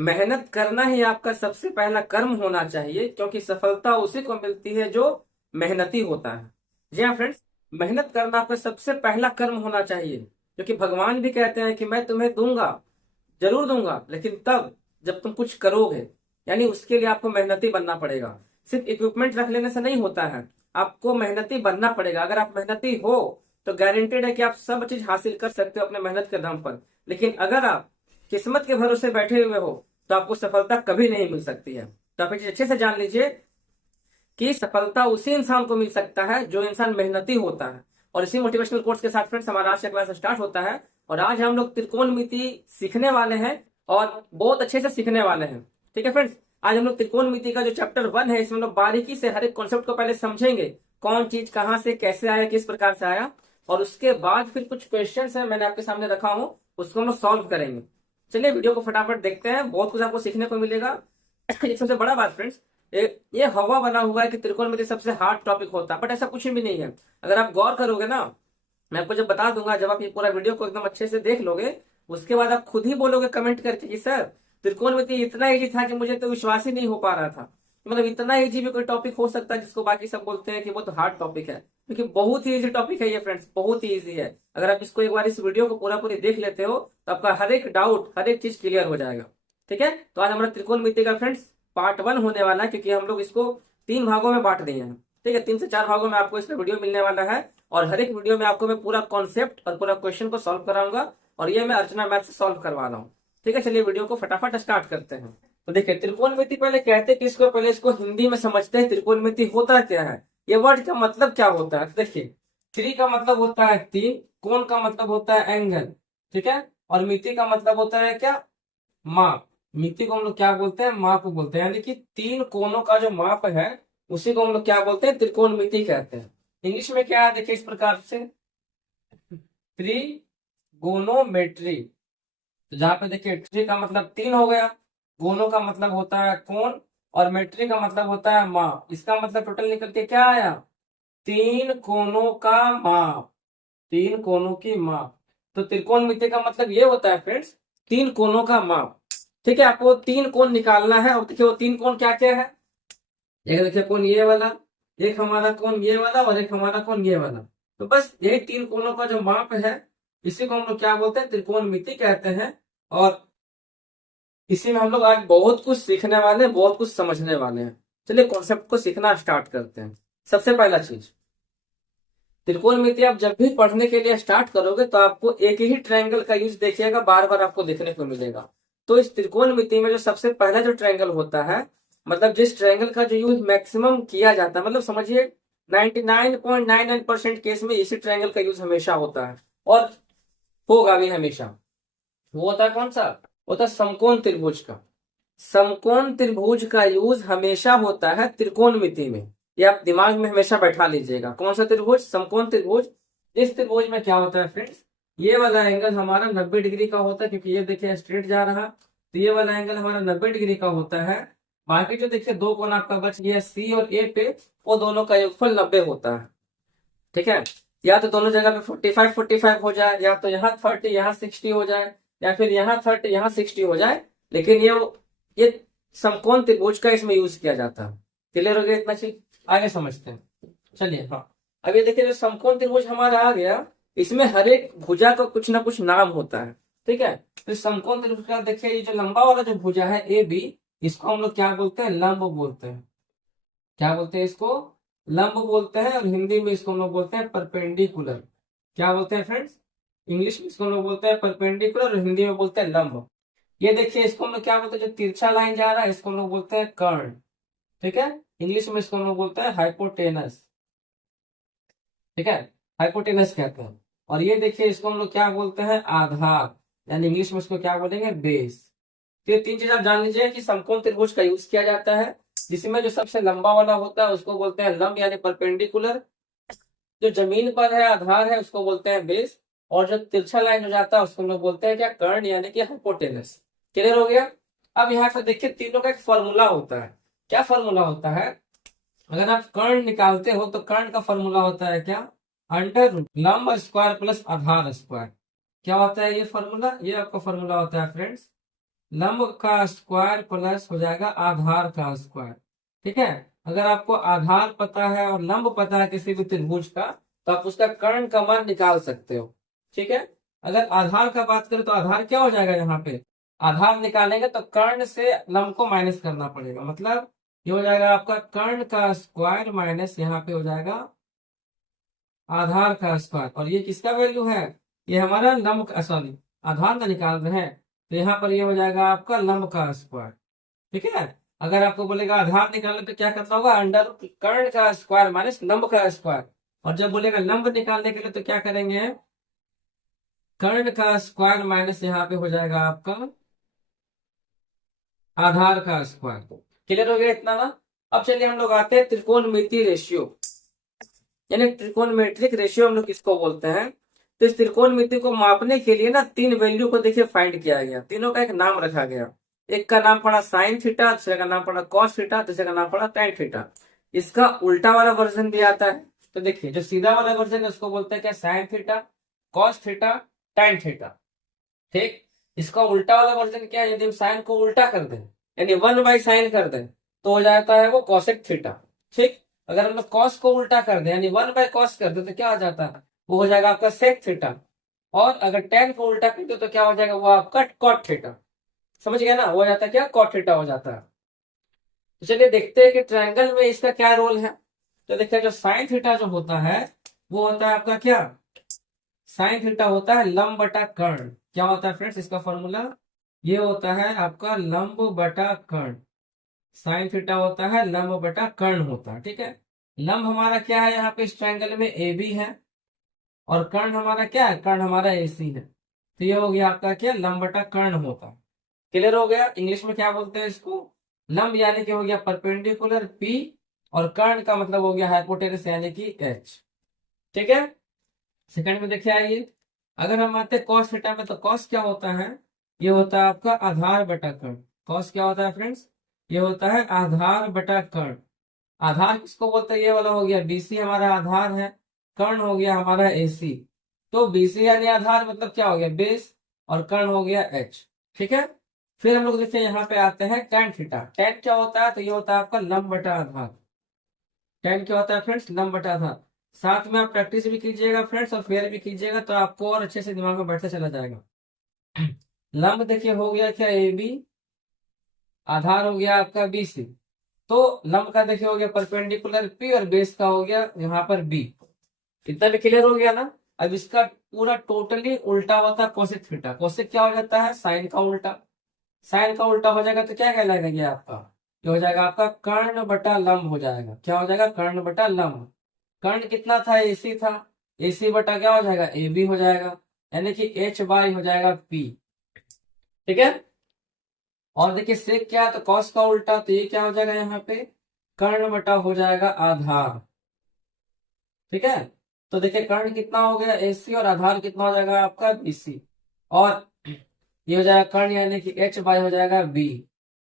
मेहनत करना ही आपका सबसे पहला कर्म होना चाहिए, क्योंकि सफलता उसी को मिलती है जो मेहनती होता है। जी हाँ फ्रेंड्स, मेहनत करना आपका सबसे पहला कर्म होना चाहिए, क्योंकि भगवान भी कहते हैं कि मैं तुम्हें दूंगा, जरूर दूंगा, लेकिन तब जब तुम कुछ करोगे। यानी उसके लिए आपको मेहनती बनना पड़ेगा। सिर्फ इक्विपमेंट रख लेने से नहीं होता है, आपको मेहनती बनना पड़ेगा। अगर आप मेहनती हो तो गारंटेड है कि आप सब चीज हासिल कर सकते हो अपने मेहनत के दम पर। लेकिन अगर आप किस्मत के भरोसे बैठे हुए हो तो आपको सफलता कभी नहीं मिल सकती है। तो आप ये चीज अच्छे से जान लीजिए कि सफलता उसी इंसान को मिल सकता है जो इंसान मेहनती होता है। और इसी मोटिवेशनल कोर्स के साथ फ्रेंड्स हमारा आज का क्लास स्टार्ट होता है। और आज हम लोग त्रिकोणमिति सीखने वाले हैं, और बहुत अच्छे से सीखने वाले हैं। ठीक है फ्रेंड्स, आज हम लोग त्रिकोणमिति का जो चैप्टर 1 है, इसमें हम लोग बारीकी से हर एक कॉन्सेप्ट को पहले समझेंगे। कौन चीज कहाँ से कैसे आया, किस प्रकार से आया, और उसके बाद फिर कुछ क्वेश्चन है मैंने आपके सामने रखा हूं, उसको हम लोग सॉल्व करेंगे। चलिए वीडियो को फटाफट देखते हैं, बहुत कुछ आपको सीखने को मिलेगा। एक सबसे बड़ा बात फ्रेंड्स, ये हवा बना हुआ है कि त्रिकोणमिति सबसे हार्ड टॉपिक होता है, बट ऐसा कुछ भी नहीं है। अगर आप गौर करोगे ना, मैं आपको जब बता दूंगा, जब आप ये पूरा वीडियो को एकदम अच्छे से देख लोगे, उसके बाद आप खुद ही बोलोगे कमेंट करके कि सर त्रिकोणमिति इतना इजी था कि मुझे तो विश्वास ही नहीं हो पा रहा था। मतलब इतना इजी भी कोई टॉपिक हो सकता है जिसको बाकी सब बोलते हैं कि वो तो हार्ड टॉपिक है। क्योंकि बहुत ही इजी टॉपिक है ये फ्रेंड्स, बहुत ही इजी है। अगर आप इसको एक बार इस वीडियो को पूरा पूरी देख लेते हो तो आपका हर एक डाउट, हर एक चीज क्लियर हो जाएगा। ठीक है, तो आज हमारा त्रिकोणमिति का फ्रेंड्स पार्ट 1 होने वाला है, क्योंकि हम लोग इसको 3 भागों में बांट दिए हैं। ठीक है, 3 से 4 भागों में आपको इसका वीडियो मिलने वाला है। और हर एक वीडियो में आपको मैं पूरा कॉन्सेप्ट और पूरा क्वेश्चन को सॉल्व कराऊंगा, और ये मैं अर्चना मैथ से सॉल्व करवा रहा हूँ। ठीक है, चलिए वीडियो को फटाफट स्टार्ट करते हैं। तो देखिए, त्रिकोणमिति पहले कहते किसको, पहले इसको हिंदी में समझते हैं। त्रिकोणमिति होता क्या है, ये वर्ड का मतलब क्या होता है। तो देखिए, त्रि का मतलब होता है 3, कोण का मतलब होता है एंगल, ठीक है, और मिति का मतलब होता है क्या, माप। मिति को हम लोग क्या बोलते हैं, माप बोलते हैं। यानी कि 3 कोनों का जो माप है उसी को हम लोग क्या बोलते हैं, त्रिकोणमिति कहते हैं। इंग्लिश में क्या है देखिए इस प्रकार से, त्रिगोनोमेट्री। तो जहां पे देखिए ट्री का मतलब 3 हो गया, गोनो का मतलब होता है कोण, और मेट्री का मतलब होता है माप। इसका मतलब टोटल निकल के क्या आया, 3 कोनों का माप, 3 कोनों की माप। तो त्रिकोणमिति का मतलब ये होता है फ्रेंड्स, 3 कोनों का माप। ठीक है, आपको 3 कोण निकालना है। और देखिए वो 3 कोण क्या क्या है, एक देखिए कोण ये वाला, एक हमारा कोण ये वाला, और एक हमारा कोण ये वाला। तो बस यही 3 कोणों का जो माप है, इसी को हम लोग क्या बोलते हैं, त्रिकोणमिति कहते हैं। और इसी में हम लोग आज बहुत कुछ सीखने वाले हैं, बहुत कुछ समझने वाले हैं। चलिए कॉन्सेप्ट को सीखना स्टार्ट करते हैं। सबसे पहला चीज, त्रिकोणमिति आप जब भी पढ़ने के लिए स्टार्ट करोगे तो आपको एक ही ट्रायंगल का यूज देखिएगा, बार बार आपको देखने को मिलेगा। तो इस त्रिकोणमिति में जो सबसे पहला जो ट्रायंगल होता है, मतलब जिस ट्रायंगल का जो यूज मैक्सिमम किया जाता है, मतलब समझिए 99.99% केस में इसी ट्रायंगल का यूज हमेशा होता है, और होगा भी हमेशा। वो होता है कौन सा, होता है समकोण त्रिभुज का। समकोण त्रिभुज का यूज हमेशा होता है त्रिकोणमिति में। ये आप दिमाग में हमेशा बैठा लीजिएगा। कौन सा त्रिभुज, समकोण त्रिभुज। इस त्रिभुज में क्या होता है फ्रेंड्स, ये वाला एंगल हमारा 90 डिग्री का होता है, क्योंकि ये देखिए स्ट्रेट जा रहा, तो ये वाला एंगल हमारा 90 डिग्री का होता है। बाकी जो देखिए 2 कोण आपका बच गया सी और ए पे, वो दोनों का योगफल 90 होता है। ठीक है, या तो दोनों जगह पे 45 45 हो जाए, या तो यहाँ 30 यहाँ 60 हो जाए, या फिर यहाँ 30 यहाँ 60 हो जाए। लेकिन ये समकोण त्रिभुज का इसमें यूज किया जाता है। क्लियर हो गया इतना चीज, आगे समझते हैं। चलिए हाँ, अब ये देखिए जो समकोण त्रिभुज हमारा आ गया, इसमें हर एक भुजा का कुछ ना कुछ नाम होता है। ठीक है, तो समकोण त्रिभुज का देखिए ये जो लंबा वाला जो भुजा है ए बी, इसको हम लोग क्या बोलते हैं, लंब बोलते हैं। क्या बोलते हैं इसको, लंब बोलते हैं। और हिंदी में इसको हम लोग बोलते हैं परपेंडिकुलर। क्या बोलते हैं फ्रेंड्स, इंग्लिश में इसको हम लोग बोलते हैं परपेंडिकुलर, और हिंदी में बोलते हैं लंब। ये देखिए इसको हम लोग क्या बोलते हैं, जो तिरछा लाइन जा रहा है इसको हम लोग बोलते हैं कर्ण। ठीक है, इंग्लिश में इसको हम लोग बोलते हैं हाइपोटेनस। ठीक है, हाइपोटेनस कहते हैं। और ये देखिए इसको हम लोग क्या बोलते हैं, आधार, यानी इंग्लिश में इसको क्या बोलेंगे, बेस। तो ये 3 चीज आप जान लीजिए कि समकोण त्रिभुज का यूज किया जाता है, जिसमें जो सबसे लंबा वाला होता है उसको बोलते हैं लंब यानी परपेंडिकुलर, जो जमीन पर है आधार है उसको बोलते हैं बेस, और जो तिरछा लाइन हो जाता है उसको हम लोग बोलते हैं क्या, कर्ण यानी कि हाइपोटेनस। क्लियर हो गया। अब यहाँ पर देखिए तीनों का एक फॉर्मूला होता है। क्या फॉर्मूला होता है, अगर आप कर्ण निकालते हो तो कर्ण का फॉर्मूला होता है क्या, अंडर रूट लंब स्क्वायर प्लस आधार स्क्वायर। क्या होता है ये फॉर्मूला, ये आपका फॉर्मूला होता है फ्रेंड्स, लंब का स्क्वायर प्लस हो जाएगा आधार का स्क्वायर। ठीक है, अगर आपको आधार पता है और लंब पता है किसी भी त्रिभुज का, तो आप उसका कर्ण का मान निकाल सकते हो। ठीक है, अगर आधार का बात करें तो आधार क्या हो जाएगा, यहाँ पे आधार निकालेंगे तो कर्ण से लंब को माइनस करना पड़ेगा, मतलब ये हो जाएगा आपका कर्ण का स्क्वायर माइनस यहाँ पे हो जाएगा आधार का स्क्वायर। और ये किसका वैल्यू है, ये हमारा लंब का, सॉरी आधार का निकाल रहे हैं, तो यहाँ पर ये हो जाएगा आपका लंब का स्क्वायर। ठीक है, अगर आपको बोलेगा आधार निकालने तो क्या करना होगा, अंडर कर्ण का स्क्वायर माइनस लंब का स्क्वायर। और जब बोलेगा लंब निकालने के लिए तो क्या करेंगे, कर्ण का स्क्वायर माइनस यहाँ पे हो जाएगा आपका आधार का स्क्वायर। क्लियर हो गया इतना ना। अब चलिए हम लोग आते हैं त्रिकोणमितीय रेशियो, यानी त्रिकोणमेट्रिक रेशियो हम लोग किसको बोलते हैं। तो इस त्रिकोणमिति को मापने के लिए ना तीन वैल्यू को देखिए फाइंड किया गया, तीनों का एक नाम रखा गया। एक का नाम पड़ा साइन थीटा, दूसरे का नाम पड़ा कॉस थीटा, तीसरे का नाम पड़ा टैन थीटा। इसका उल्टा वाला वर्जन भी आता है, तो देखिए जो सीधा वाला वर्जन है उसको बोलते हैं क्या, sine theta, cos theta, tan theta. ठीक, इसका उल्टा वाला वर्जन क्या है, यदि हम साइन को उल्टा कर दें यानी 1/sin कर दें तो हो जाता है वो कॉसेक थीटा। ठीक, अगर हम लोग कॉस को उल्टा कर दें यानी 1/cos कर दे तो क्या हो जाता है, वो हो जाएगा आपका सेक थीटा। और अगर tan को उल्टा कर दे तो क्या हो जाएगा, वो आपका कॉट थीटा। समझ गया ना, हो जाता है क्या, कॉट थीटा हो जाता है। तो चलिए देखते हैं कि ट्रायंगल में इसका क्या रोल है। तो देखिए जो साइन थीटा जो होता है वो होता है आपका क्या, साइन थीटा होता है लंब बटा कर्ण। क्या होता है फ्रेंड्स इसका फॉर्मूला, ये होता है आपका लंब बटा कर्ण। साइन थीटा होता है लंब बटा कर्ण होता है। ठीक है, लंब हमारा क्या है यहाँ पे इस ट्रायंगल में ए बी है, और कर्ण हमारा क्या है, कर्ण हमारा ए सी है। तो ये हो गया आपका क्या, लंब बटा कर्ण होता है। क्लियर हो गया, इंग्लिश में क्या बोलते हैं इसको, लंब यानी कि हो गया परपेंडिकुलर पी, और कर्ण का मतलब हो गया हाइपोटेनस यानी कि एच। ठीक है, सेकंड में देखिए आइए, अगर हम आते हैं कॉस थीटा में, तो कॉस क्या होता है, ये होता है आपका आधार बटा कर्ण। कॉस क्या होता है फ्रेंड्स, ये होता है आधार बटा कर्ण। आधार किसको बोलते हैं, ये वाला हो गया बीसी हमारा आधार है, कर्ण हो गया हमारा एसी। तो बीसी यानी आधार मतलब क्या हो गया बेस, और कर्ण हो गया एच। ठीक है, फिर हम लोग देखिए यहाँ पे आते हैं tan थीटा। tan क्या होता है, तो ये होता है आपका लंब बटा आधार। tan क्या होता है फ्रेंड्स, लंब बटा आधार। साथ में आप प्रैक्टिस भी कीजिएगा फ्रेंड्स और फेयर भी कीजिएगा, तो आपको और अच्छे से दिमाग में बैठते चला जाएगा। लंब देखिए हो गया क्या ए बी, आधार हो गया आपका बी सी। तो लंब का देखिए हो गया परपेंडिकुलर पी, और बेस का हो गया यहाँ पर बी। इतना भी क्लियर हो गया ना। अब इसका पूरा टोटली उल्टा होता है कोसेक थीटा। कोसेक क्या हो जाता है, साइन का उल्टा। साइन का उल्टा हो जाएगा तो क्या कहलाएगा ये आपका, ये हो जाएगा आपका कर्ण बटा लंब हो जाएगा। क्या हो जाएगा, कर्ण बटा लंब। कर्ण कितना था, एसी था, एसी बटा क्या हो जाएगा, ए बी हो जाएगा, यानी कि एच बाई हो जाएगा पी। ठीक है, और देखिए सेक क्या है, तो कॉस का उल्टा, तो ये क्या हो जाएगा यहाँ पे, कर्ण बटा हो जाएगा आधार। ठीक है, तो देखिए कर्ण कितना हो गया एसी, और आधार कितना हो जाएगा आपका बीसी। और ये हो जाएगा कर्ण यानी कि एच बाई हो जाएगा बी।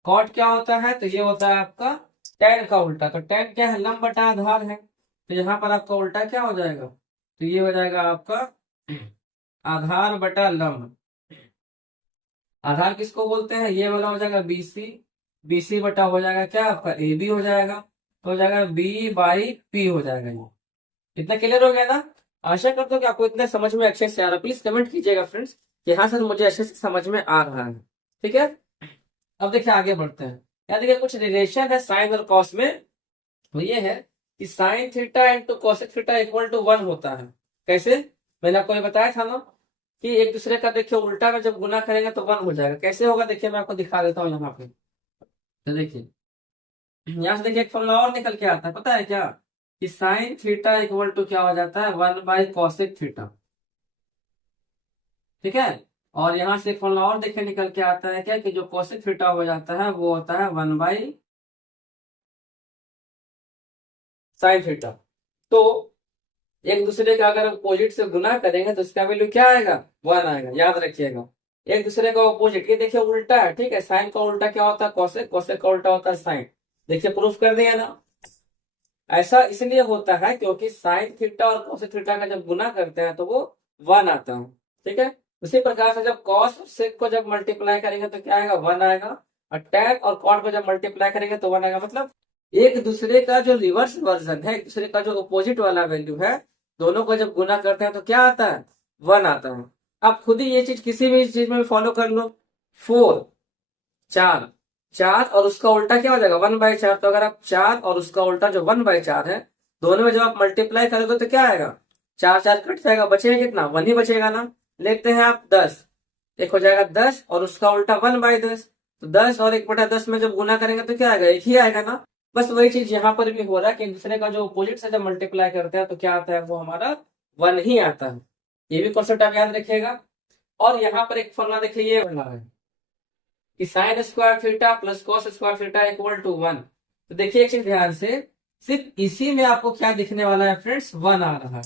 कॉट क्या होता है, तो ये होता है आपका tan का उल्टा। तो tan क्या है, लंब बटा आधार है, तो यहाँ पर आपका उल्टा क्या हो जाएगा, तो ये हो जाएगा आपका आधार बटा लंब। आधार किसको बोलते हैं, ये वाला हो जाएगा बीसी, बीसी बटा हो जाएगा क्या आपका ए बी हो जाएगा, तो हो जाएगा बी बाई पी हो जाएगा। ये इतना क्लियर हो गया ना। आशा करता हूँ कि आपको इतने समझ में अच्छे से आ रहा है। प्लीज कमेंट कीजिएगा फ्रेंड्स कि हाँ सर मुझे अच्छे से समझ में आ रहा है। ठीक है, अब देखिए आगे बढ़ते हैं। यार देखिए कुछ रिलेशन है साइन और कॉस में, तो ये है कि sine theta into cosec theta equal to 1 होता है। कैसे, मैंने आपको ये बताया था ना कि एक दूसरे का देखिए उल्टा में जब गुना करेंगे तो 1 हो जाएगा। कैसे होगा देखिए मैं आपको दिखा देता हूँ यहाँ पे। तो देखिए यहाँ से देखिए एक फॉर्मूला और निकल के आता है, पता है क्या, कि साइन थीटा इक्वल टू क्या हो जाता है 1/cosec थीटा। ठीक है, और यहाँ से एक फॉर्मूला और देखिए निकल के आता है क्या, कि जो cosec थीटा हो जाता है वो होता है 1/sin थीटा। तो एक दूसरे का अगर अपोजिट से गुना करेंगे तो इसका वैल्यू क्या आएगा, 1 आएगा, याद रखिएगा। एक दूसरे का अपोजिट, ये देखिए उल्टा है, ठीक है, साइन का उल्टा क्या होता है cosec, cosec का उल्टा होता है साइन। देखिए प्रूफ कर दिया ना। ऐसा इसलिए होता है क्योंकि साइन थीटा और कोसेक थीटा का जब गुना करते हैं तो वो 1 आता है। ठीक है, उसी प्रकार से जब कॉस और सेक को जब मल्टीप्लाई करेंगे तो क्या आएगा, 1 आएगा। और टैन और कॉट को जब मल्टीप्लाई करेंगे तो 1 आएगा। मतलब एक दूसरे का जो रिवर्स वर्जन है, एक दूसरे का जो अपोजिट वाला वैल्यू है, दोनों को जब गुना करते हैं तो क्या आता है, 1 आता है। आप खुद ही ये चीज किसी भी चीज में फॉलो कर लो। 4, 4, 4 और उसका उल्टा क्या हो जाएगा, 1/4। तो अगर आप 4 और उसका उल्टा जो 1/4 है, दोनों में जब आप मल्टीप्लाई करोगे तो क्या आएगा, 4 4 कट जाएगा, बचेगा कितना, 1 ही बचेगा ना। लेते हैं आप 10, एक हो जाएगा 10 और उसका उल्टा 1/10। तो 10 और 1/10 में जब गुना करेंगे तो क्या आएगा, एक ही आएगा ना। बस वही चीज यहाँ पर भी हो रहा है कि दूसरे का जो अपोजिट से जब मल्टीप्लाई करते हैं तो क्या आता है, वो हमारा 1 ही आता है। ये भी कॉन्सेप्ट आप याद रखिएगा। और यहाँ पर एक फॉर्मूला देखिए, ये वाला है कि sine square theta plus cos square theta equal to 1। तो देखिए एक चीज ध्यान से, सिर्फ इसी में आपको क्या दिखने वाला है फ्रेंड्स, 1 आ रहा है।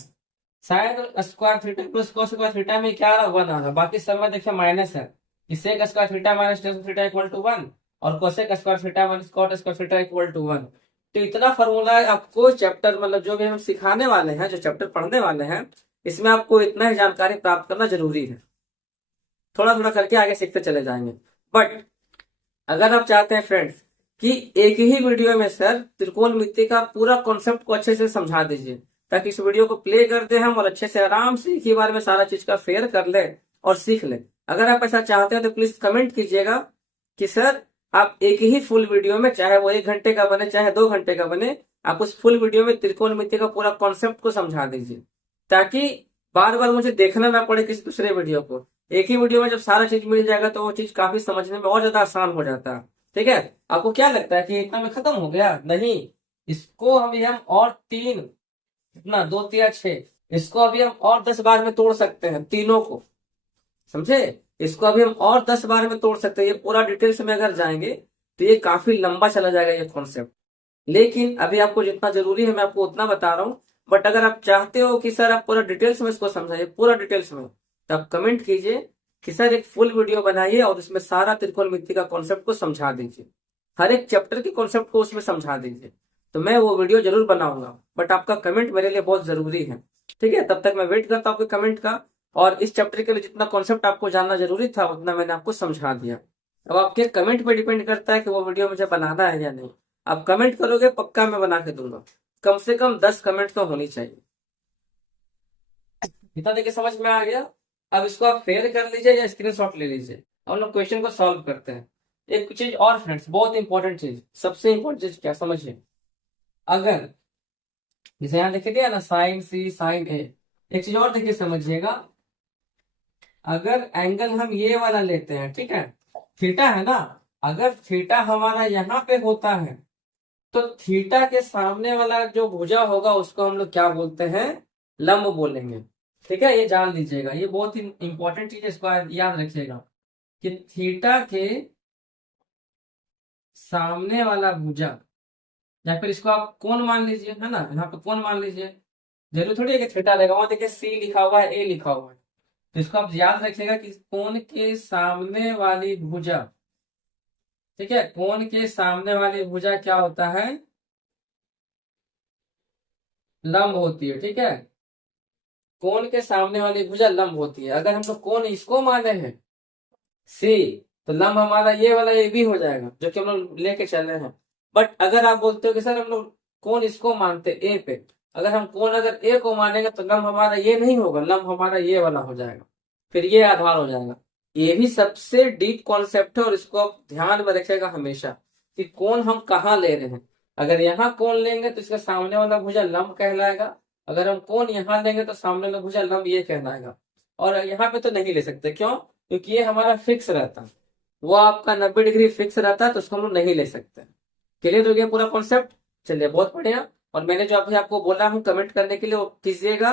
Sign square theta plus cos square theta में क्या आ रहा है, 1 आ रहा है। बाकी सब में देखिए माइनस है। Sec square theta minus tan theta equal to 1 और cosec square theta minus cot square theta equal to 1। तो इतना फॉर्मूला आपको चैप्टर, मतलब जो भी हम सिखाने वाले हैं, जो चैप्टर पढ़ने वाले हैं, इसमें आपको इतना ही जानकारी प्राप्त करना जरूरी है। थोड़ा थोड़ा करके आगे सीखते चले जाएंगे। बट अगर आप चाहते हैं फ्रेंड्स कि एक ही वीडियो में सर त्रिकोणमिति का पूरा कॉन्सेप्ट को अच्छे से समझा दीजिए, ताकि इस वीडियो को प्ले कर दे हम और अच्छे से आराम से एक ही बार में सारा चीज का फेयर कर ले और सीख ले, अगर आप ऐसा चाहते हैं तो प्लीज कमेंट कीजिएगा कि सर आप एक ही फुल वीडियो में, चाहे वो 1 घंटे का बने चाहे 2 घंटे का बने, आप उस फुल वीडियो में त्रिकोणमिति का पूरा कॉन्सेप्ट को समझा दीजिए, ताकि बार बार मुझे देखना ना पड़े किसी दूसरे वीडियो को। एक ही वीडियो में जब सारा चीज मिल जाएगा तो वो चीज काफी समझने में और ज्यादा आसान हो जाता है। ठीक है, आपको क्या लगता है कि इतना में खत्म हो गया? नहीं, इसको अभी हम और 3, इतना 2 3 6, इसको अभी हम और 10 बार में तोड़ सकते हैं तीनों को, समझे? इसको अभी हम और 10 बार में तोड़ सकते हैं। ये पूरा डिटेल्स में अगर जाएंगे तो ये काफी लंबा चला जाएगा ये कॉन्सेप्ट, लेकिन अभी आपको जितना जरूरी है मैं आपको उतना बता रहा हूँ। बट अगर आप चाहते हो कि सर आप पूरा डिटेल्स में इसको समझाइए, पूरा डिटेल्स में, तो आप कमेंट कीजिए कि सर एक फुल वीडियो बनाइए और उसमें सारा त्रिकोणमिति का कॉन्सेप्ट को समझा दीजिए, हर एक चैप्टर के कॉन्सेप्ट को उसमें समझा दीजिए। तो मैं वो वीडियो जरूर बनाऊंगा, बट आपका कमेंट मेरे लिए बहुत जरूरी है। ठीक है, तब तक मैं वेट करता हूँ आपके कमेंट का। और इस चैप्टर के लिए जितना कॉन्सेप्ट आपको जानना जरूरी था उतना मैंने आपको समझा दिया। अब आपके कमेंट पे डिपेंड करता है कि वो वीडियो मुझे बनाना है या नहीं। आप कमेंट करोगे पक्का मैं बना के दूंगा, कम से कम 10 कमेंट तो होनी चाहिए। इतना देखिए समझ में आ गया। अब इसको आप फेयर कर लीजिए या स्क्रीनशॉट ले लीजिए, हम लोग क्वेश्चन को सॉल्व करते हैं। एक चीज और फ्रेंड्स, बहुत इंपॉर्टेंट चीज, सबसे इंपॉर्टेंट चीज क्या समझिए, अगर जैसे यहाँ देखिए दिया ना साइन सी साइन ए, एक चीज और देखिए समझिएगा, अगर एंगल हम ये वाला लेते हैं, ठीक है, थीटा है ना, अगर थीटा हमारा यहाँ पे होता है तो थीटा के सामने वाला जो भुजा होगा उसको हम लोग क्या बोलते हैं, लंब बोलेंगे। ठीक है, ये जान लीजिएगा, ये बहुत ही इंपॉर्टेंट चीज है, इसको याद रखिएगा कि थीटा के सामने वाला भुजा, या फिर इसको आप कोण मान लीजिए, है ना, यहाँ पे कोण मान लीजिए, जरूर थोड़ी है कि थीटा लगेगा, वहां देखिए सी लिखा हुआ है, ए लिखा हुआ है। तो इसको आप याद रखिएगा कि कोण के सामने वाली भुजा, ठीक है, कोण के सामने वाली भुजा क्या होता है, लंब होती है। ठीक है, कोण के सामने वाली भुजा लंब होती है। अगर हम लोग कोण इसको माने हैं सी, तो लंब हमारा ये वाला ए भी हो जाएगा जो कि हम लोग लेके चल रहे हैं। बट अगर आप बोलते हो कि सर हम लोग कोण इसको मानते ए पे, अगर हम कोण अगर ए को मानेंगे तो लंब हमारा ये नहीं होगा, लंब हमारा ये वाला हो जाएगा, फिर ये आधार हो जाएगा। ये भी सबसे डीप कॉन्सेप्ट है और इसको आप ध्यान में रखिएगा हमेशा कि कोण हम कहाँ ले रहे हैं। अगर यहाँ कोण लेंगे तो इसका सामने वाला भुजा लंब कहलाएगा, अगर हम कोण यहाँ लेंगे तो सामने वाला भुजा लंब ये कहलाएगा। और यहाँ पे तो नहीं ले सकते, क्यों? क्योंकि ये हमारा फिक्स रहता है, वो आपका 90 डिग्री फिक्स रहता है, तो उसको हम लोग नहीं ले सकते। क्लियर हो गया पूरा कॉन्सेप्ट? चलिए बहुत बढ़िया। और मैंने जो अभी आपको बोला हूँ कमेंट करने के लिए वो कीजिएगा,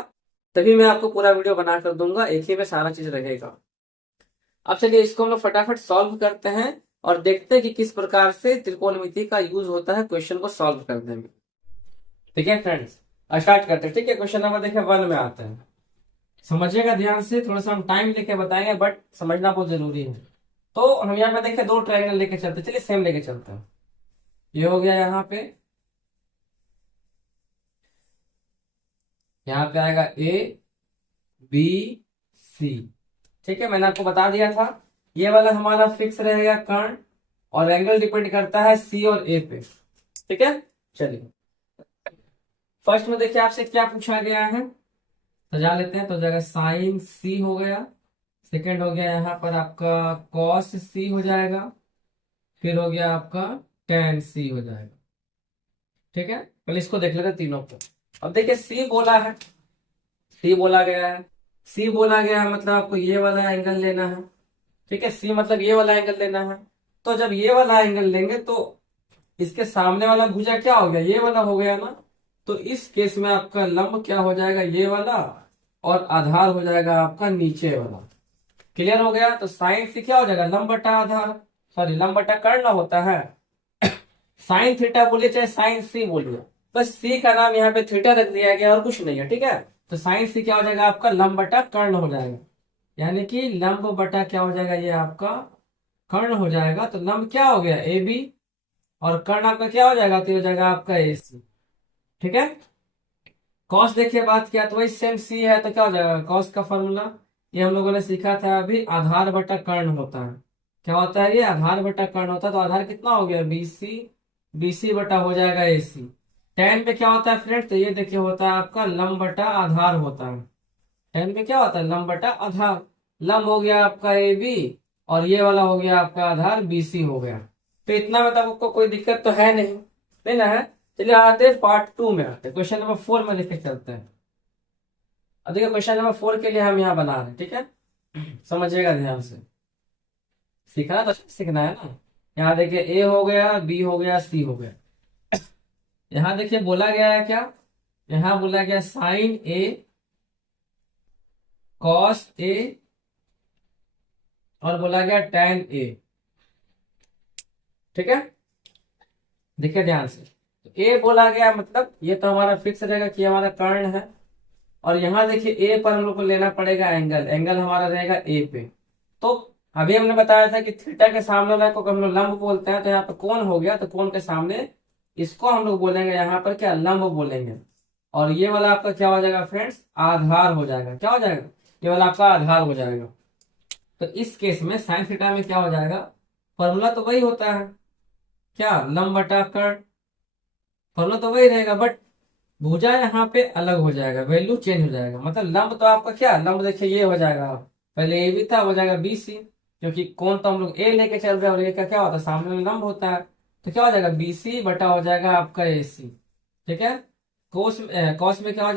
तभी मैं आपको पूरा वीडियो बना कर दूंगा, एक ही में सारा चीज रहेगा। अब चलिए इसको हम लोग फटाफट सॉल्व करते हैं और देखते हैं कि किस प्रकार से त्रिकोणमिति का यूज होता है क्वेश्चन को सॉल्व करने में। ठीक है फ्रेंड्स, स्टार्ट करते हैं। ठीक है, क्वेश्चन नंबर देखिए 1 में आता है, समझिएगा ध्यान से, थोड़ा सा हम टाइम लेके बताएंगे बट समझना बहुत जरूरी है। तो हम यहाँ पे देखिए 2 ट्रायंगल लेके चलते, चलिए सेम लेके चलते हैं। ये हो गया, यहाँ पे आएगा ए बी सी, ठीक है, मैंने आपको बता दिया था। ये वाला हमारा फिक्स रहेगा कर्ण, और एंगल डिपेंड करता है सी और ए पे। ठीक है, चलिए फर्स्ट में देखिए आपसे क्या पूछा गया है, सजा लेते हैं। तो जगह साइन सी हो गया, सेकंड हो गया यहाँ पर आपका कॉस सी हो जाएगा, फिर हो गया आपका टेन सी हो जाएगा। ठीक है, पहले इसको देख लेते हैं तीनों को। अब देखिए सी बोला है, सी बोला गया है, सी बोला गया है मतलब आपको ये वाला एंगल लेना है। ठीक है, सी मतलब ये वाला एंगल लेना है। तो जब ये वाला एंगल लेंगे तो इसके सामने वाला भुजा क्या हो गया, ये वाला हो गया ना। तो इस केस में आपका लंब क्या हो जाएगा, ये वाला, और आधार हो जाएगा आपका नीचे वाला। क्लियर हो गया। तो साइन से क्या हो जाएगा, लंब बटा आधार, सॉरी लंब बटा कर्ण होता है। साइन थीटा बोलिए चाहे साइन सी बोलिए, बस सी का नाम यहाँ पे थीटा रख दिया गया और कुछ नहीं है। ठीक है, तो साइन सी क्या हो जाएगा आपका लंब बटा कर्ण हो जाएगा, यानी कि लंब बटा क्या हो जाएगा, ये आपका कर्ण हो जाएगा। तो लंब क्या हो गया ए बी, और कर्ण आपका क्या हो जाएगा, तो ये हो जाएगा आपका ए सी। ठीक है, कॉस देखिए बात किया तो वही सेम सी है, तो क्या हो जाएगा कॉस का फॉर्मूला, ये हम लोगों ने सीखा था अभी, आधार बटा कर्ण होता है। क्या होता है ये, आधार बटा कर्ण होता है। तो आधार कितना हो गया बीसी, बीसी बटा हो जाएगा एसी। टेन पे क्या होता है फ्रेंड, तो ये देखिए होता है आपका लंब बटा आधार होता है। टेन पे क्या होता है, लंब बटा आधार। लंब हो गया आपका ए बी, और ये वाला हो गया आपका आधार बीसी हो गया। तो इतना में तो आपको कोई दिक्कत तो है नहीं, नहीं ना है। चलिए आते हैं पार्ट टू में, आते हैं क्वेश्चन नंबर 4 में लेके चलते हैं। अब देखिए क्वेश्चन नंबर 4 के लिए हम यहाँ बना रहे हैं। ठीक है, समझिएगा ध्यान से, सीखना तो सीखना है ना। यहाँ देखिए ए हो गया, बी हो गया, सी हो गया। यहाँ देखिए बोला गया है क्या, यहाँ बोला गया साइन ए, कॉस ए, और बोला गया टेन ए। ठीक है, देखिए ध्यान से, तो ए बोला गया मतलब ये तो हमारा फिक्स रहेगा कि हमारा कर्ण है। और यहाँ देखिए ए पर हम लोग को लेना पड़ेगा एंगल, एंगल हमारा रहेगा ए पे। तो अभी हमने बताया था कि थीटा के सामने वाला को हम लोग लंब बोलते हैं, तो यहाँ पे कोण हो गया, तो कोण के सामने इसको हम लोग बोलेंगे यहाँ पर क्या, लंब बोलेंगे। और ये वाला आपका क्या हो जाएगा फ्रेंड्स, आधार हो जाएगा। क्या हो जाएगा, ये वाला आपका आधार हो जाएगा। तो इस केस में साइन थीटा में क्या हो जाएगा, फॉर्मूला तो वही होता है, क्या लंब बटा कर्ण, फॉर्मूला तो वही रहेगा, बट भुजा यहाँ पे अलग हो जाएगा, वैल्यू चेंज हो जाएगा। मतलब लंब तो आपका क्या, लंब देखिए ये हो जाएगा, पहले ए भी था, हो जाएगा बी सी, क्योंकि कौन तो हम लोग ए लेके चल रहे हैं, और ए का क्या होता है सामने में लंब होता है। तो क्या हो जाएगा बी सी बटा हो जाएगा आपका ए सी। ठीक है, कॉस में क्या हो